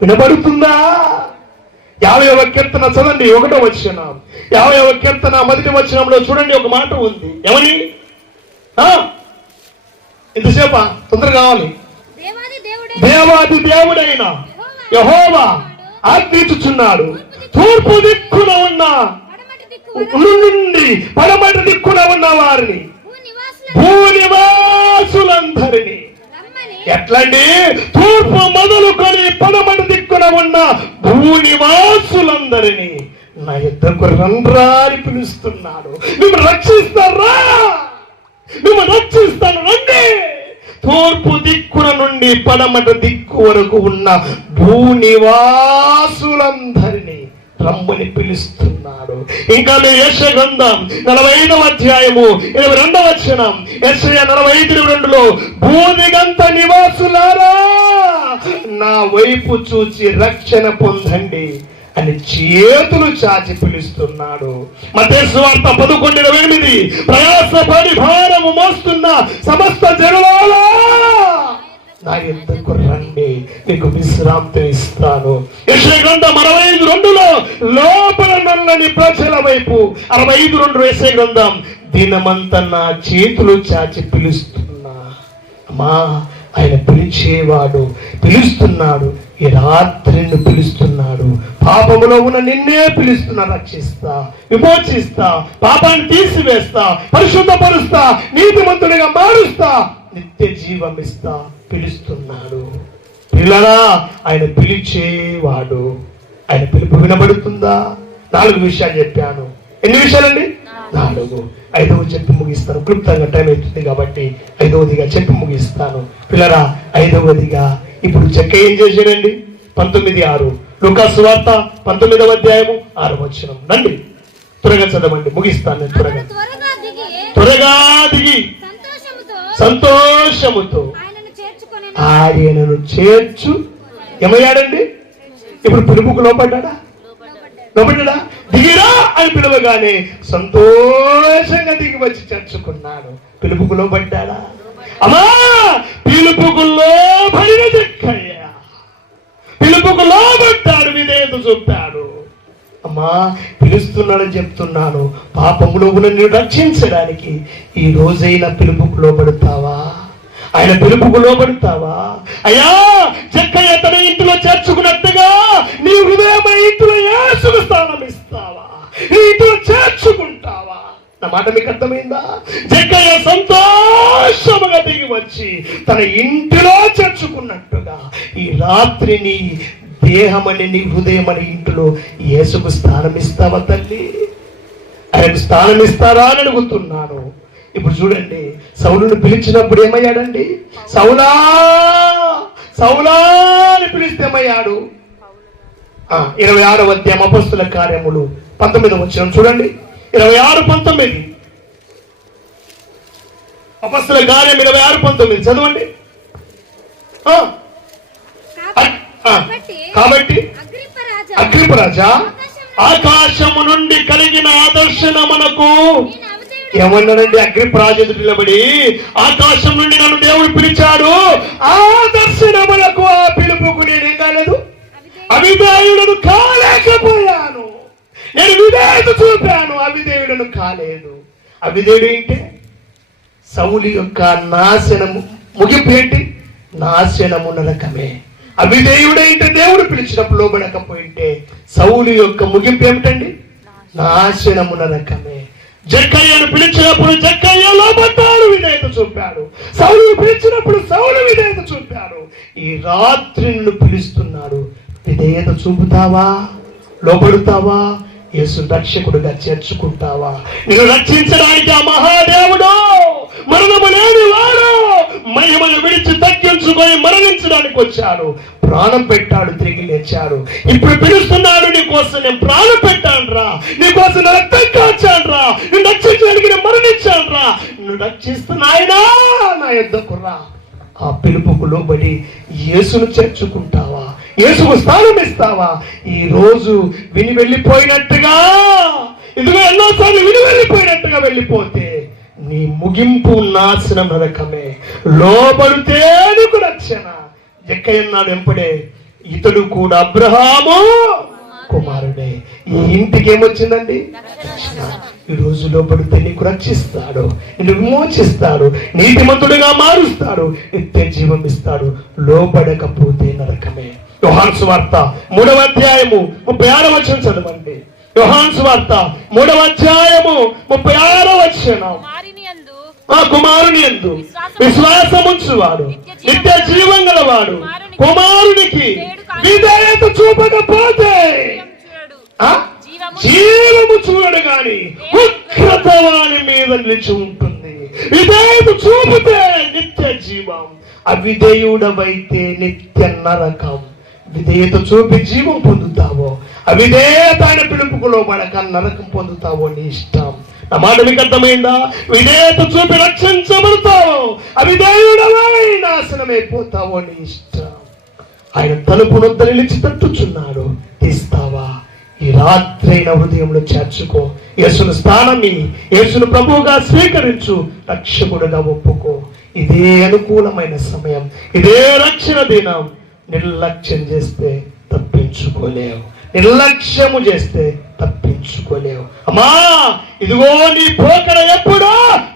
వినబడుతుందా? 50వ కీర్తన చదవండి, 1వ వచనం. 50వ కీర్తన 1వ వచనంలో చూడండి, ఒక మాట ఉంది. ఎవరి ఇంతసేపా? తొందరగా కావాలి. దేవాది దేవుడైన యెహోవా ఆజ్ఞించుచున్నాడు, తూర్పు దిక్కున ఉన్న నుండి పడమటి దిక్కున ఉన్న వారిని, భూనివాసులందరినీ. ఎట్లండి? తూర్పు మొదలుకొని పడమటి దిక్కున ఉన్న భూనివాసులందరినీ నా యుద్ధకు రండ్రా అని పిలుస్తున్నాడు. మేము రక్షిస్తారా? మేము రక్షిస్తాను, రండి. తూర్పు దిక్కున నుండి పడమటి దిక్కు వరకు ఉన్న భూనివాసులందరినీ రమ్మని పిలుస్తున్నాడు. ఇంకా యెషయా గ్రంథం 45వ అధ్యాయము 22వ వచనం, యెషయా 45:22లో భూదిగంత నివాసులారా నా వైపు చూచి రక్షణ పొందండి అని చేతులు చాచి పిలుస్తున్నాడు. మత్తయి సువార్త 11:28 ప్రయాసపడి భారము మోస్తున్న సమస్త జనులారా నా యొద్దకు రండి, మీకు విశ్రాంతి ఇస్తాను. యెషయా గ్రంథం 65:2లో లోపల నల్లని ప్రజల వైపు, 65:2 యెషయా గ్రంథం, దినమంతా నా చేతులు చాచి పిలుస్తున్నా. అమ్మా, ఆయన పిలిచేవాడు, పిలుస్తున్నాడు. ఈ రాత్రిని పిలుస్తున్నాడు. పాపములో ఉన్న నిన్నే పిలుస్తున్నా. రక్షిస్తా, విమోచిస్తా, పాపాన్ని తీసివేస్తా, పరిశుద్ధపరుస్తా, నీతిమంతుడిగా మారుస్తా, నిత్య జీవం ఇస్తా పిలుస్తున్నాడు. పిల్లరా, ఆయన పిలిచేవాడు. ఆయన పిలుపు వినబడుతుందా? 4 విషయాలు చెప్పాను. ఎన్ని విషయాలండి? 4. 5వ చెప్పి ముగిస్తాను. క్లుప్తంగా టైం అవుతుంది కాబట్టి 5వదిగా చెప్పి ముగిస్తాను. పిల్లరా, 5వదిగా ఇప్పుడు చెక్క ఏం చేశాడండి? 19:6 లూకా సువార్త 19వ అధ్యాయము 6వ వచనం. రండి, త్వరగా చదవండి, ముగిస్తాను నేను. త్వరగా దిగి సంతోషముతో ఆయనను చేర్చు ఏమయ్యాడండి? ఇప్పుడు పిలుపుకు లోపడ్డా? దిగిరా అని పిలవగానే సంతోషంగా దిగి వచ్చి చేర్చుకున్నాడు. పిలుపుకు లోపడ్డా? అమ్మా, పిలుపుకు లోబడిన జక్కయ్య పిలుపుకు లోబడ్డాడు, విధేయత చూపాడు. అమ్మా, పిలుస్తున్నాడని చెప్తున్నాను. పాపములో ఉన్న నిన్ను రక్షించడానికి ఈ రోజైనా పిలుపుకు లోబడతావా? ఆయన పిలుపుకు లోబడతావా? అయ్యా, జక్కయ్య తన ఇంటిలో చేర్చుకున్నట్టుగా నీ హృదయం ఇంటిలో యేసుకు స్థానం ఇస్తావా? నీ ఇంటిలో చేర్చుకుంటావా? నా మాట మీకు అర్థమైందా? జక్కయ్య సంతోషముగా దిగి వచ్చి తన ఇంటిలో చేర్చుకున్నట్టుగా ఈ రాత్రి నీ దేహమని, నీ హృదయం అనే ఇంటిలో యేసుకు స్థానం ఇస్తావా తల్లి? ఆయనకు స్థానం ఇస్తారా అని అడుగుతున్నాను. ఇప్పుడు చూడండి, సౌలును పిలిచినప్పుడు ఏమయ్యాడండి? సౌలా సౌలా అని పిలిస్తే ఏమయ్యాడు? 26వ అధ్యాయం అపొస్తలుల కార్యములు 19వ వచనం చూడండి. 26:19 అపొస్తలుల కార్యం 26:19 చదవండి. కాబట్టి అగ్రిప్ప రాజా, ఆకాశము నుండి కలిగిన ఆదర్శనమునకు ఏమన్నాడండి? అగ్రిప్ప రాజు ఎదుట నిలబడి, ఆకాశం నుండి నన్ను దేవుడు పిలిచాడు, ఆ దర్శనములకు, ఆ పిలుపుకు నేనేం కాలేదు, అవిధేయుడను కాలేకపోయాను. నేను విధేయత చూపాను, అవిధేయుడను కాలేదు. అవిధేయుడు ఏంటి? సౌలు యొక్క నాశనము ముగింపు ఏంటి? నాశనము నరకమే. అవిధేయుడైతే దేవుడు పిలిచినప్పుడు లోబడకపోయింటే సౌలు యొక్క ముగింపు ఏమిటండి? నాశనము నరకమే. జక్కయ్యను పిలిచినప్పుడు జక్కయ్య లోబడ్డాడు, విధేయత చూపాడు. సౌలు పిలిచినప్పుడు సౌలు విధేయత చూపాడు. ఈ రాత్రి నిన్ను పిలుస్తున్నాడు. విధేయత చూపుతావా? లోబడుతావా? యేసు రక్షకుడుగా చేర్చుకుంటావా? నిన్ను రక్షించడానికి ఆ మహాదేవుడు, మరణము లేని వాడు, మహిమను విడిచి తగ్గించుకొని మరణించడానికి వచ్చాడు. ప్రాణం పెట్టాడు, తిరిగి లేచాడు. ఇప్పుడు పిలుస్తున్నాడు, నీ కోసం నేను ప్రాణం పెట్టాను రా, నీ కోసం నా రక్తం కాచాను రా, నిన్ను రక్షించడానికి నేను మరణించాను రా, నిన్ను రక్షిస్తున్నాయినా నా యొద్దకు రా. ఆ పిలుపుకు లోబడి యేసును చేర్చుకుంటావా? యేసుకు స్థానం ఇస్తావా? ఈ రోజు విని వెళ్ళిపోయినట్టుగా, ఇదిగో ఎన్నోసార్లు విని వెళ్ళిపోయినట్టుగా వెళ్ళిపోతే నీ ముగింపు నాశనం, నరకమే. లోబడితే నీకు రక్షణ. జక్కయ్యన్నాడు వెంపడే, ఇతడు కూడా అబ్రహాము కుమారుడే. ఈ ఇంటికి ఏమొచ్చిందండి? ఈ రోజు లోబడితే నీకు రక్షిస్తాడు, నిన్ను విమోచిస్తాడు, నీతిమంతుడిగా మారుస్తాడు, నిత్య జీవం ఇస్తాడు. లోబడకపోతే నరకమే. యోహాను సువార్త 3వ అధ్యాయము 36వ వచనం చదవండి. యోహాను సువార్త 3వ అధ్యాయము 36వ వచనం. ఆ కుమారుని యందు విశ్వాసముంచువాడు నిత్య జీవం గలవాడు. కుమారునికి విధేయత చూపకపోతే జీవము చూడడు గాని ఉగ్రత వాని మీద నిలిచి ఉంటుంది. విధేయత చూపితే నిత్య జీవం, అవిధేయుడవైతే నిత్య నరకం. విధేయత చూపి జీవం పొందుతావో, అవిధేయత ఆయన పిలుపుకు లోబడక నరకం పొందుతావో నీ ఇష్టం. నా మాట మీకు అర్థమైందా? విధేయత చూపి రక్షించబడతావో, అవిధేయుడవై నాశనమైపోతావో నీ ఇష్టం. ఆయన తలుపు నొద్ద నిలిచి తట్టుచున్నాడు. తీస్తావా? ఈ రాత్రైన హృదయంలో చేర్చుకో. యేసును స్థానమి, యేసును ప్రభువుగా స్వీకరించు, రక్షకుడుగా ఒప్పుకో. ఇదే అనుకూలమైన సమయం, ఇదే రక్షణ దినం. నిర్లక్ష్యం చేస్తే తప్పించుకోలేవు, నిర్లక్ష్యము చేస్తే తప్పించుకోలేవు. అమ్మా, ఇదిగో నీ పోకడ ఎప్పుడో,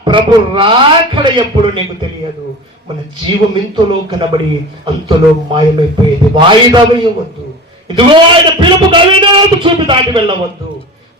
ప్రభు రాకడ ఎప్పుడు నీకు తెలియదు. మన జీవం ఇంతలో కనబడి అంతలో మాయమైపోయేది. వాయిదా వేయవద్దు. ఇదిగో ఆయన పిలుపుకు అవిధేయత చూపి దాటి వెళ్ళవద్దు.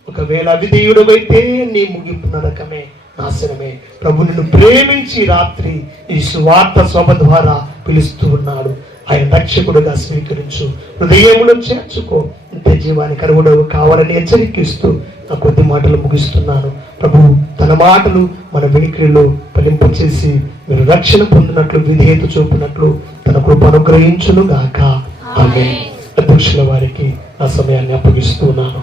ఒకవేళ అవిధేయుడు అయితే నీ ముగింపు నరకమే, నాశనమే. ప్రభు నిన్ను ప్రేమించి రాత్రి ఈ సువార్త సభ ద్వారా పిలుస్తూ ఉన్నాడు. ఆయన రక్షకుడుగా స్వీకరించు, హృదయములో చేర్చుకో. నిత్య జీవానికి అర్హుడవు కావాలని హెచ్చరికిస్తూ నా కొద్ది మాటలు ముగిస్తున్నాను. ప్రభు తన మాటలు మన వినికిడిలో ఫలింప చేసి మీరు రక్షణ పొందినట్లు, విధేయత చూపినట్లు తన కృప అనుగ్రహించును గాక. ఆమేన్. అధ్యక్షుల వారికి నా సమయాన్ని అప్పగిస్తున్నాను.